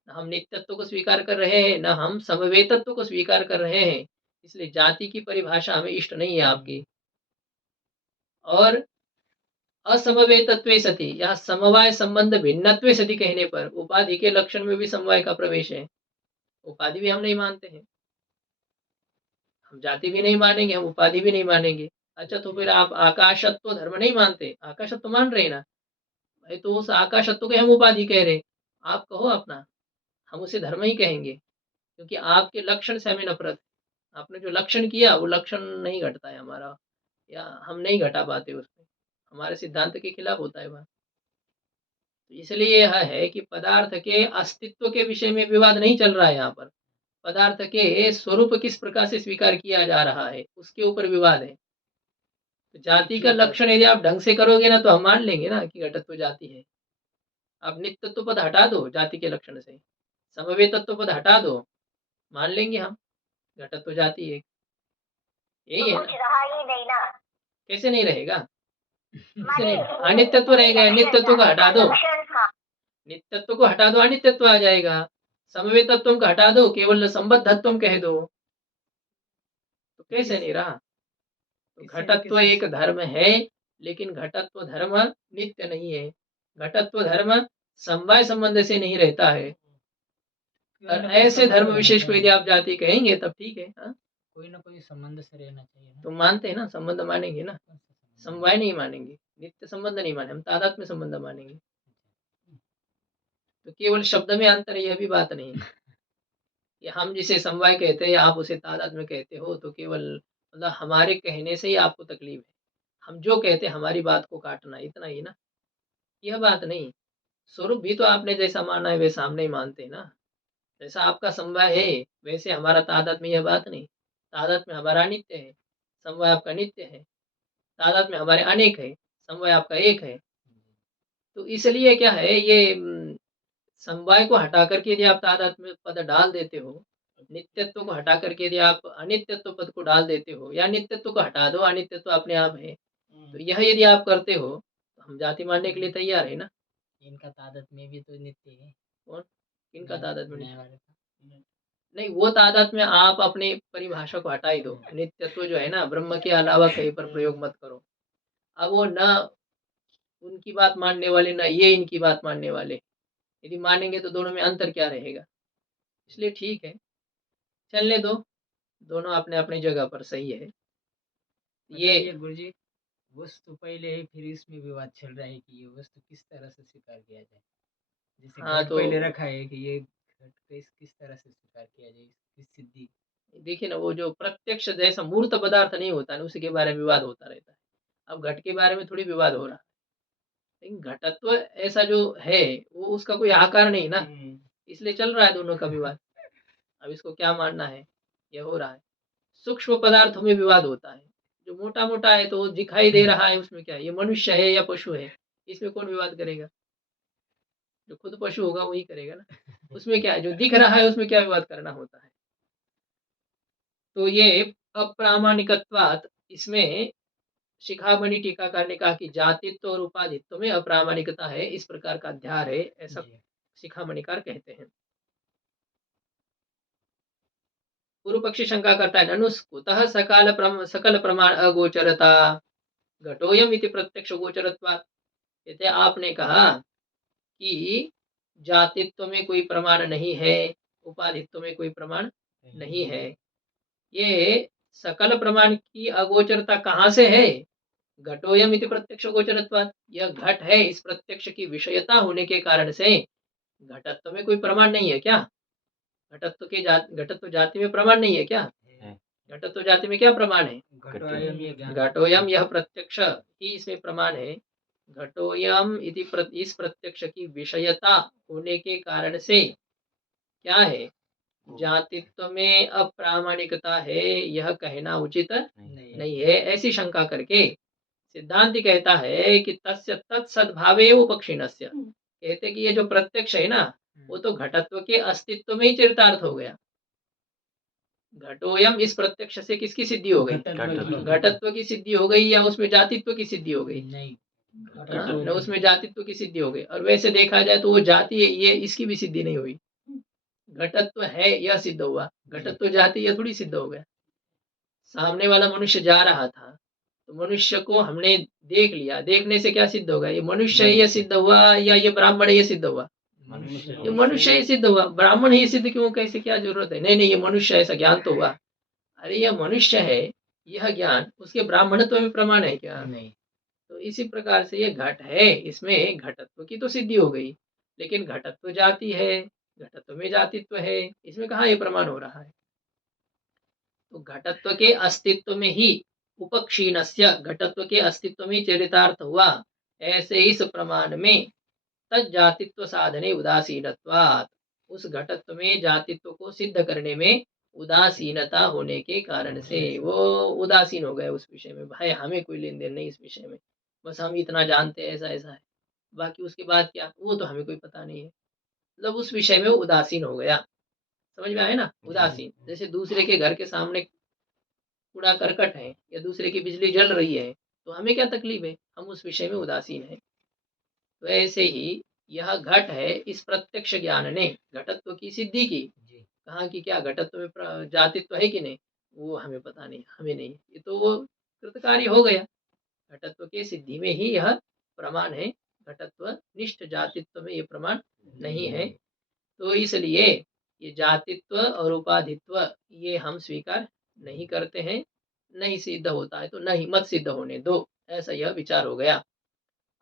हम नित्यत्व को स्वीकार कर रहे हैं, ना हम समवेतत्व को स्वीकार कर रहे हैं। इसलिए जाति की परिभाषा हमें इष्ट नहीं है आपकी। और असमवेतत्वे सति, या समवाय संबंध भिन्नत्वे सति कहने पर उपाधि के लक्षण में भी समवाय का प्रवेश है। उपाधि भी हम नहीं मानते हैं, हम जाति भी नहीं मानेंगे, हम उपाधि भी नहीं मानेंगे। अच्छा, तो फिर आप आकाशत्व धर्म नहीं मानते, आकाशत्व मान रहे हैं ना भाई, तो उस आकाशत्व को हम उपाधि कह रहे, आप कहो अपना, हम उसे धर्म ही कहेंगे, क्योंकि आपके लक्षण से हमें नफरत है। आपने जो लक्षण किया वो लक्षण नहीं घटता है हमारा, या हम नहीं घटा पाते उसमें, हमारे सिद्धांत के खिलाफ होता है बात। तो इसलिए यह है कि पदार्थ के अस्तित्व के विषय में विवाद नहीं चल रहा है यहाँ पर, पदार्थ के स्वरूप किस प्रकार से स्वीकार किया जा रहा है उसके ऊपर विवाद है। तो जाति का लक्षण यदि आप ढंग से करोगे ना तो हम मान लेंगे ना कि घटत्व जाति है। आप नित्यत्व पद हटा दो जाति के लक्षण से, समवेतत्व पद हटा दो, मान लेंगे हम घटत्व जाति है, यही तो है कुछ ना। रहा ही नहीं ना, कैसे नहीं रहेगा, कैसे माने नहीं, अनित्यत्व रहेगा, नित्यत्व को हटा दो, लक्षण का नित्यत्व को हटा दो, अनित्यत्व आ जाएगा। समवेतत्व को हटा दो, केवल संबद्धत्व कह दो, तो कैसे नहीं रहा। तो घटत्व एक धर्म है, लेकिन घटत्व धर्म नित्य नहीं है। घटत्व धर्म समवाय संबंध से नहीं रहता है। और ऐसे धर्म विशेष को यदि आप जाति कहेंगे तब ठीक है। हाँ, कोई ना कोई संबंध से रहना चाहिए ना। तो मानते हैं ना, संबंध मानेंगे ना, समवाय नहीं मानेंगे, नित्य संबंध नहीं माने, हम तादात्म्य संबंध मानेंगे। तो केवल शब्द में अंतर है, यह भी बात नहीं है। कि हम जिसे समवाय कहते हैं आप उसे तादात्म्य कहते हो, तो केवल मतलब हमारे कहने से ही आपको तकलीफ है, हम जो कहते हैं हमारी बात को काटना, इतना ही ना, यह बात नहीं। स्वरूप भी तो आपने जैसा माना है वैसा हम नहीं मानते ना। जैसा आपका समवाय है वैसे हमारा तादात्म्य, यह बात नहीं। तादात्म्य हमारा नित्य है, समवाय आपका नित्य है। तादात्म्य हमारे अनेक है, समवाय आपका एक है। तो इसलिए क्या है, ये समवाय को हटा करके यदि आप तादात्म्य पद डाल देते हो, नित्यत्व को हटा करके यदि आप अनित्यत्व पद को डाल देते हो, या नित्यत्व को हटा दो, अनित्यत्व अपने आप है, तो यह यदि आप करते हो तो हम जाति मानने के लिए तैयार है ना। इनका तादाद में भी तो नित्य है। कौन, इनका तादात्म्य न्याय नित्य? वाले का। नहीं, वो तादात्म्य आप अपनी परिभाषा को हटा ही दो। नित्यत्व जो है ना, ब्रह्म के अलावा कहीं पर प्रयोग मत करो। अब वो न उनकी बात मानने वाले, ना ये इनकी बात मानने वाले, यदि मानेंगे तो दोनों में अंतर क्या रहेगा। इसलिए ठीक है, चलने दो, दोनों अपने अपनी जगह पर सही है। ये गुरुजी वस्तु पहले है, फिर इसमें विवाद चल रहा है कि ये वस्तु किस तरह से स्वीकार किया जाए। जैसे हाँ, घट तो पहले रखा है कि ये घट किस तरह से स्वीकार किया जाए, किस सिद्धि। देखिए ना, वो जो प्रत्यक्ष जैसा मूर्त पदार्थ नहीं होता ना, उसी के बारे में विवाद होता रहता है। अब घट के बारे में थोड़ी विवाद हो रहा है, लेकिन घटत्व ऐसा जो है वो उसका कोई आकार नहीं ना, इसलिए चल रहा है दोनों का विवाद। अब इसको क्या मानना है, ये हो रहा है। सूक्ष्म पदार्थों में विवाद होता है, जो मोटा मोटा है तो वो दिखाई दे रहा है, उसमें क्या है, ये मनुष्य है या पशु है, इसमें कौन विवाद करेगा, जो खुद पशु होगा वही करेगा ना। उसमें क्या है, जो दिख रहा है उसमें क्या विवाद करना होता है। तो ये अप्रामाणिकत्वात्, इसमें शिखामणि टीकाकार ने कहा कि जातित्व और उपाधित्व में अप्रामाणिकता है, इस प्रकार का अध्याय है, ऐसा जी शिखामणिकार कहते हैं। पूर्व पक्षी शंका करता है, ननु कुतः सकल प्रमाण अगोचरता घटोयम इति प्रत्यक्ष गोचरत्वात्। कहते आपने कहा कि जातित्व में कोई प्रमाण नहीं है, उपाधित्व में कोई प्रमाण नहीं है, ये सकल प्रमाण की अगोचरता कहाँ से है? घटोयम इति प्रत्यक्ष गोचरत्वात्, यह घट है, इस प्रत्यक्ष की विषयता होने के कारण से घटत्व में कोई प्रमाण नहीं है क्या? घटत्व जाति में प्रमाण नहीं है क्या? है। घटत्व जाति में क्या प्रमाण है? घटोयम ये ज्ञान घटोयम, यह प्रत्यक्ष ही इसमें प्रमाण है। घटोयम इति इस प्रत्यक्ष की विषयता होने के कारण से क्या है? जातित्व में अप्रामाणिकता है, यह कहना उचित नहीं है। ऐसी शंका करके सिद्धांति कहता है कि तस्य तत्सद्भावेव पक्षिणस्य, कहते कि ये जो प्रत्यक्ष है ना, वो तो घटत्व के अस्तित्व में ही चरितार्थ हो गया। घटोयम, इस प्रत्यक्ष से किसकी सिद्धि हो गई? घटत्व की सिद्धि हो गई, या उसमें जातित्व की सिद्धि हो गई? नहीं हाँ, न उसमें जातित्व की सिद्धि हो गई। और वैसे देखा जाए तो वो जाति है, ये इसकी भी सिद्धि नहीं हुई। घटत्व है यह सिद्ध हुआ, घटत्व जाति यह थोड़ी सिद्ध हो गया। सामने वाला मनुष्य जा रहा था, तो मनुष्य को हमने देख लिया, देखने से क्या सिद्ध होगा? ये मनुष्य है, यह सिद्ध हुआ, या ये ब्राह्मण है, ये सिद्ध हुआ? ये मनुष्य ही सिद्ध हुआ। ब्राह्मण ही सिद्ध क्यों, कैसे, क्या जरूरत है? नहीं नहीं, ये मनुष्य है, ऐसा ज्ञान तो हुआ। अरे यह मनुष्य है, यह ज्ञान उसके ब्राह्मणत्व में प्रमाण है क्या? नहीं। तो इसी प्रकार से ये घट है, इसमें घटत्व की तो सिद्धि हो गई, लेकिन घटत्व जाति है, घटत्व में जातित्व है, इसमें कहाँ ये प्रमाण हो रहा है? तो घटत्व के अस्तित्व में ही उपक्षीणस्य, घटत्व के अस्तित्व में चरितार्थ हुआ, ऐसे इस प्रमाण में तज्जातित्व साधने उदासीनत्वात्, उस घटत्व में जातित्व को सिद्ध करने में उदासीनता होने के कारण से वो उदासीन हो गए उस विषय में। भाई हमें कोई लेन देन नहीं इस विषय में, बस हम इतना जानते हैं, ऐसा ऐसा है, बाकी उसके बाद क्या वो तो हमें कोई पता नहीं है। मतलब उस विषय में वो उदासीन हो गया। समझ में आया ना? उदासीन, जैसे दूसरे के घर के सामने कूड़ा करकट है या दूसरे की बिजली जल रही है, तो हमें क्या तकलीफ है, हम उस विषय में उदासीन है। तो ऐसे ही यह घट है, इस प्रत्यक्ष ज्ञान ने घटत्व की सिद्धि की। कहा कि क्या घटत्व में जातित्व है कि नहीं, वो हमें पता नहीं, हमें नहीं, ये तो वो कृतकारी हो गया। घटत्व के सिद्धि में ही यह प्रमाण है, घटत्व निष्ठ जातित्व में ये प्रमाण नहीं है। तो इसलिए ये जातित्व और उपाधित्व ये हम स्वीकार नहीं करते हैं, नहीं सिद्ध होता है तो नहीं, मत सिद्ध होने दो, ऐसा यह विचार हो गया।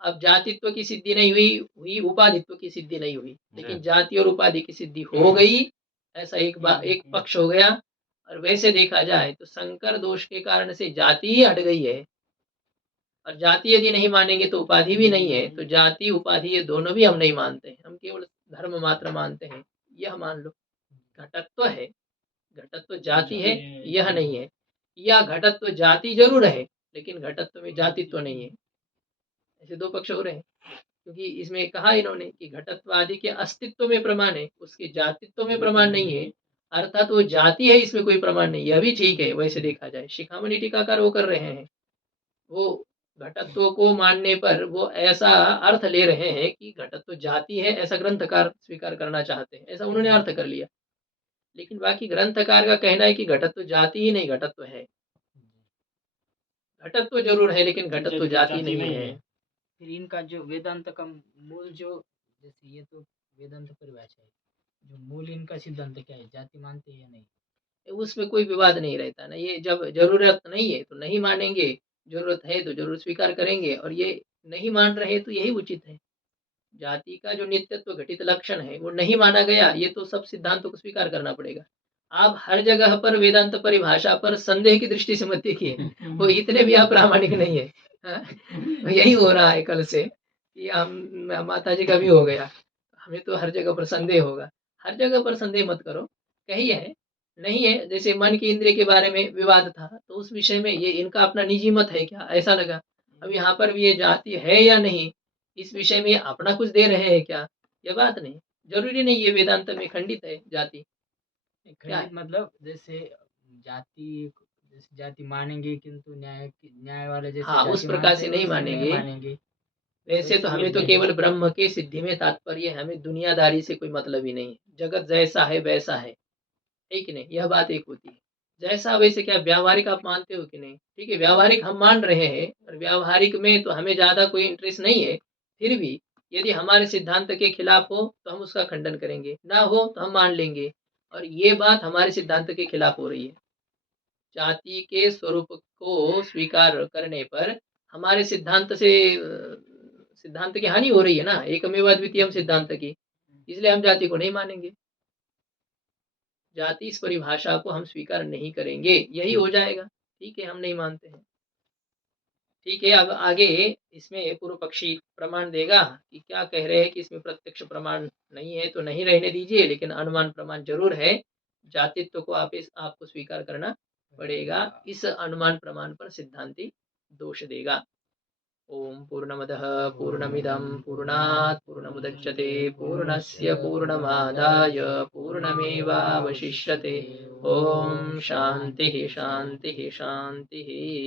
अब जातित्व की सिद्धि नहीं हुई, उपाधित्व की सिद्धि नहीं हुई, लेकिन जाति और उपाधि की सिद्धि हो गई, ऐसा एक पक्ष हो गया। और वैसे देखा जाए तो संकर दोष के कारण से जाति ही हट गई है, और जाति यदि नहीं मानेंगे तो उपाधि भी नहीं है। तो जाति उपाधि ये दोनों भी हम नहीं मानते, हम केवल धर्म मात्र मानते हैं, यह मान लो। घटत्व है, घटत्व जाति है, यह नहीं है, या घटत्व जाति जरूर है लेकिन घटत्व में जातित्व नहीं है। ऐसे दो पक्ष हो रहे हैं, क्योंकि इसमें कहा इन्होंने कि घटत्व आदि के अस्तित्व में प्रमाण है, उसके जातित्व में प्रमाण नहीं है, अर्थात वो जाति है, इसमें कोई प्रमाण नहीं। यह भी ठीक है, वैसे देखा जाए शिखामणि टीकाकार वो कर रहे हैं, वो घटत्व को मानने पर वो ऐसा अर्थ ले रहे हैं कि घटत्व जाति है, ऐसा ग्रंथकार स्वीकार करना चाहते हैं, ऐसा उन्होंने अर्थ कर लिया। लेकिन बाकी ग्रंथकार का कहना है कि घटत्व जाति ही नहीं, घटत्व है, घटत्व जरूर है लेकिन घटत्व जाति नहीं है। फिर इनका जो वेदांत का मूल, जो जैसे ये तो वेदांत परिभाषा है, जो मूल इनका सिद्धांत क्या है, जाति मानते हैं या नहीं? उसमें कोई विवाद नहीं रहता ना, ये जब जरूरत नहीं है तो नहीं मानेंगे, जरूरत है तो जरूर स्वीकार करेंगे, और ये नहीं मान रहे तो यही उचित है। जाति का जो नित्यत्व घटित लक्षण है वो नहीं माना गया, ये तो सब सिद्धांतों को स्वीकार करना पड़ेगा। आप हर जगह पर वेदांत परिभाषा पर संदेह की दृष्टि से मत देखिए, वो इतने भी अप्रामाणिक नहीं है। हाँ? यही हो रहा है कल से कि हम माता जी का भी हो गया, हमें तो हर जगह पर संदेह होगा। हर जगह पर संदेह मत करो, कही है नहीं है। जैसे मन की इंद्रिय के बारे में विवाद था, तो उस विषय में ये इनका अपना निजी मत है क्या, ऐसा लगा। अब यहाँ पर भी ये जाति है या नहीं, इस विषय में अपना कुछ दे रहे हैं क्या, यह बात नहीं। जरूरी नहीं ये वेदांत में खंडित है जाति, क्या है? मतलब जैसे जाति जैसे जाति मानेंगे किंतु न्याय वाले जैसे हाँ, उस जाति प्रकार मानते से हैं नहीं वैसे नहीं मानेंगे। मानेंगे। वैसे तो वैसे हमें तो केवल ब्रह्म के सिद्धि में तात्पर्य है, हमें दुनियादारी से कोई मतलब ही नहीं है। जगत जैसा है वैसा है कि नहीं? यह बात एक होती है। जैसा वैसे क्या व्यावहारिक आप मानते हो कि नहीं? ठीक है, व्यावहारिक हम मान रहे हैं और व्यावहारिक में तो हमें ज़्यादा कोई इंटरेस्ट नहीं है। फिर भी यदि हमारे सिद्धांत के खिलाफ हो तो हम उसका खंडन करेंगे, ना हो तो हम मान लेंगे। और ये बात हमारे सिद्धांत के खिलाफ हो रही है। जाति के स्वरूप को स्वीकार करने पर हमारे सिद्धांत की हानि हो रही है ना, एकमेव अद्वितीयम सिद्धांत की। इसलिए हम जाति को नहीं मानेंगे। जाति इस परिभाषा को हम स्वीकार नहीं करेंगे, यही हो जाएगा। ठीक है, हम नहीं मानते हैं। ठीक है, अब आगे इसमें पूर्व पक्षी प्रमाण देगा कि क्या कह रहे हैं कि इसमें प्रत्यक्ष प्रमाण नहीं है तो नहीं रहने दीजिए, लेकिन अनुमान प्रमाण जरूर है। जातित्व को आपको स्वीकार करना पड़ेगा। इस अनुमान प्रमाण पर सिद्धांती दोष देगा। ओम पूर्णमदः पूर्णमिदं पूर्णात् पूर्णमुदच्यते पूर्णस्य पूर्णमादाय पूर्णमेवावशिष्यते। ओम शांति शांति शांति।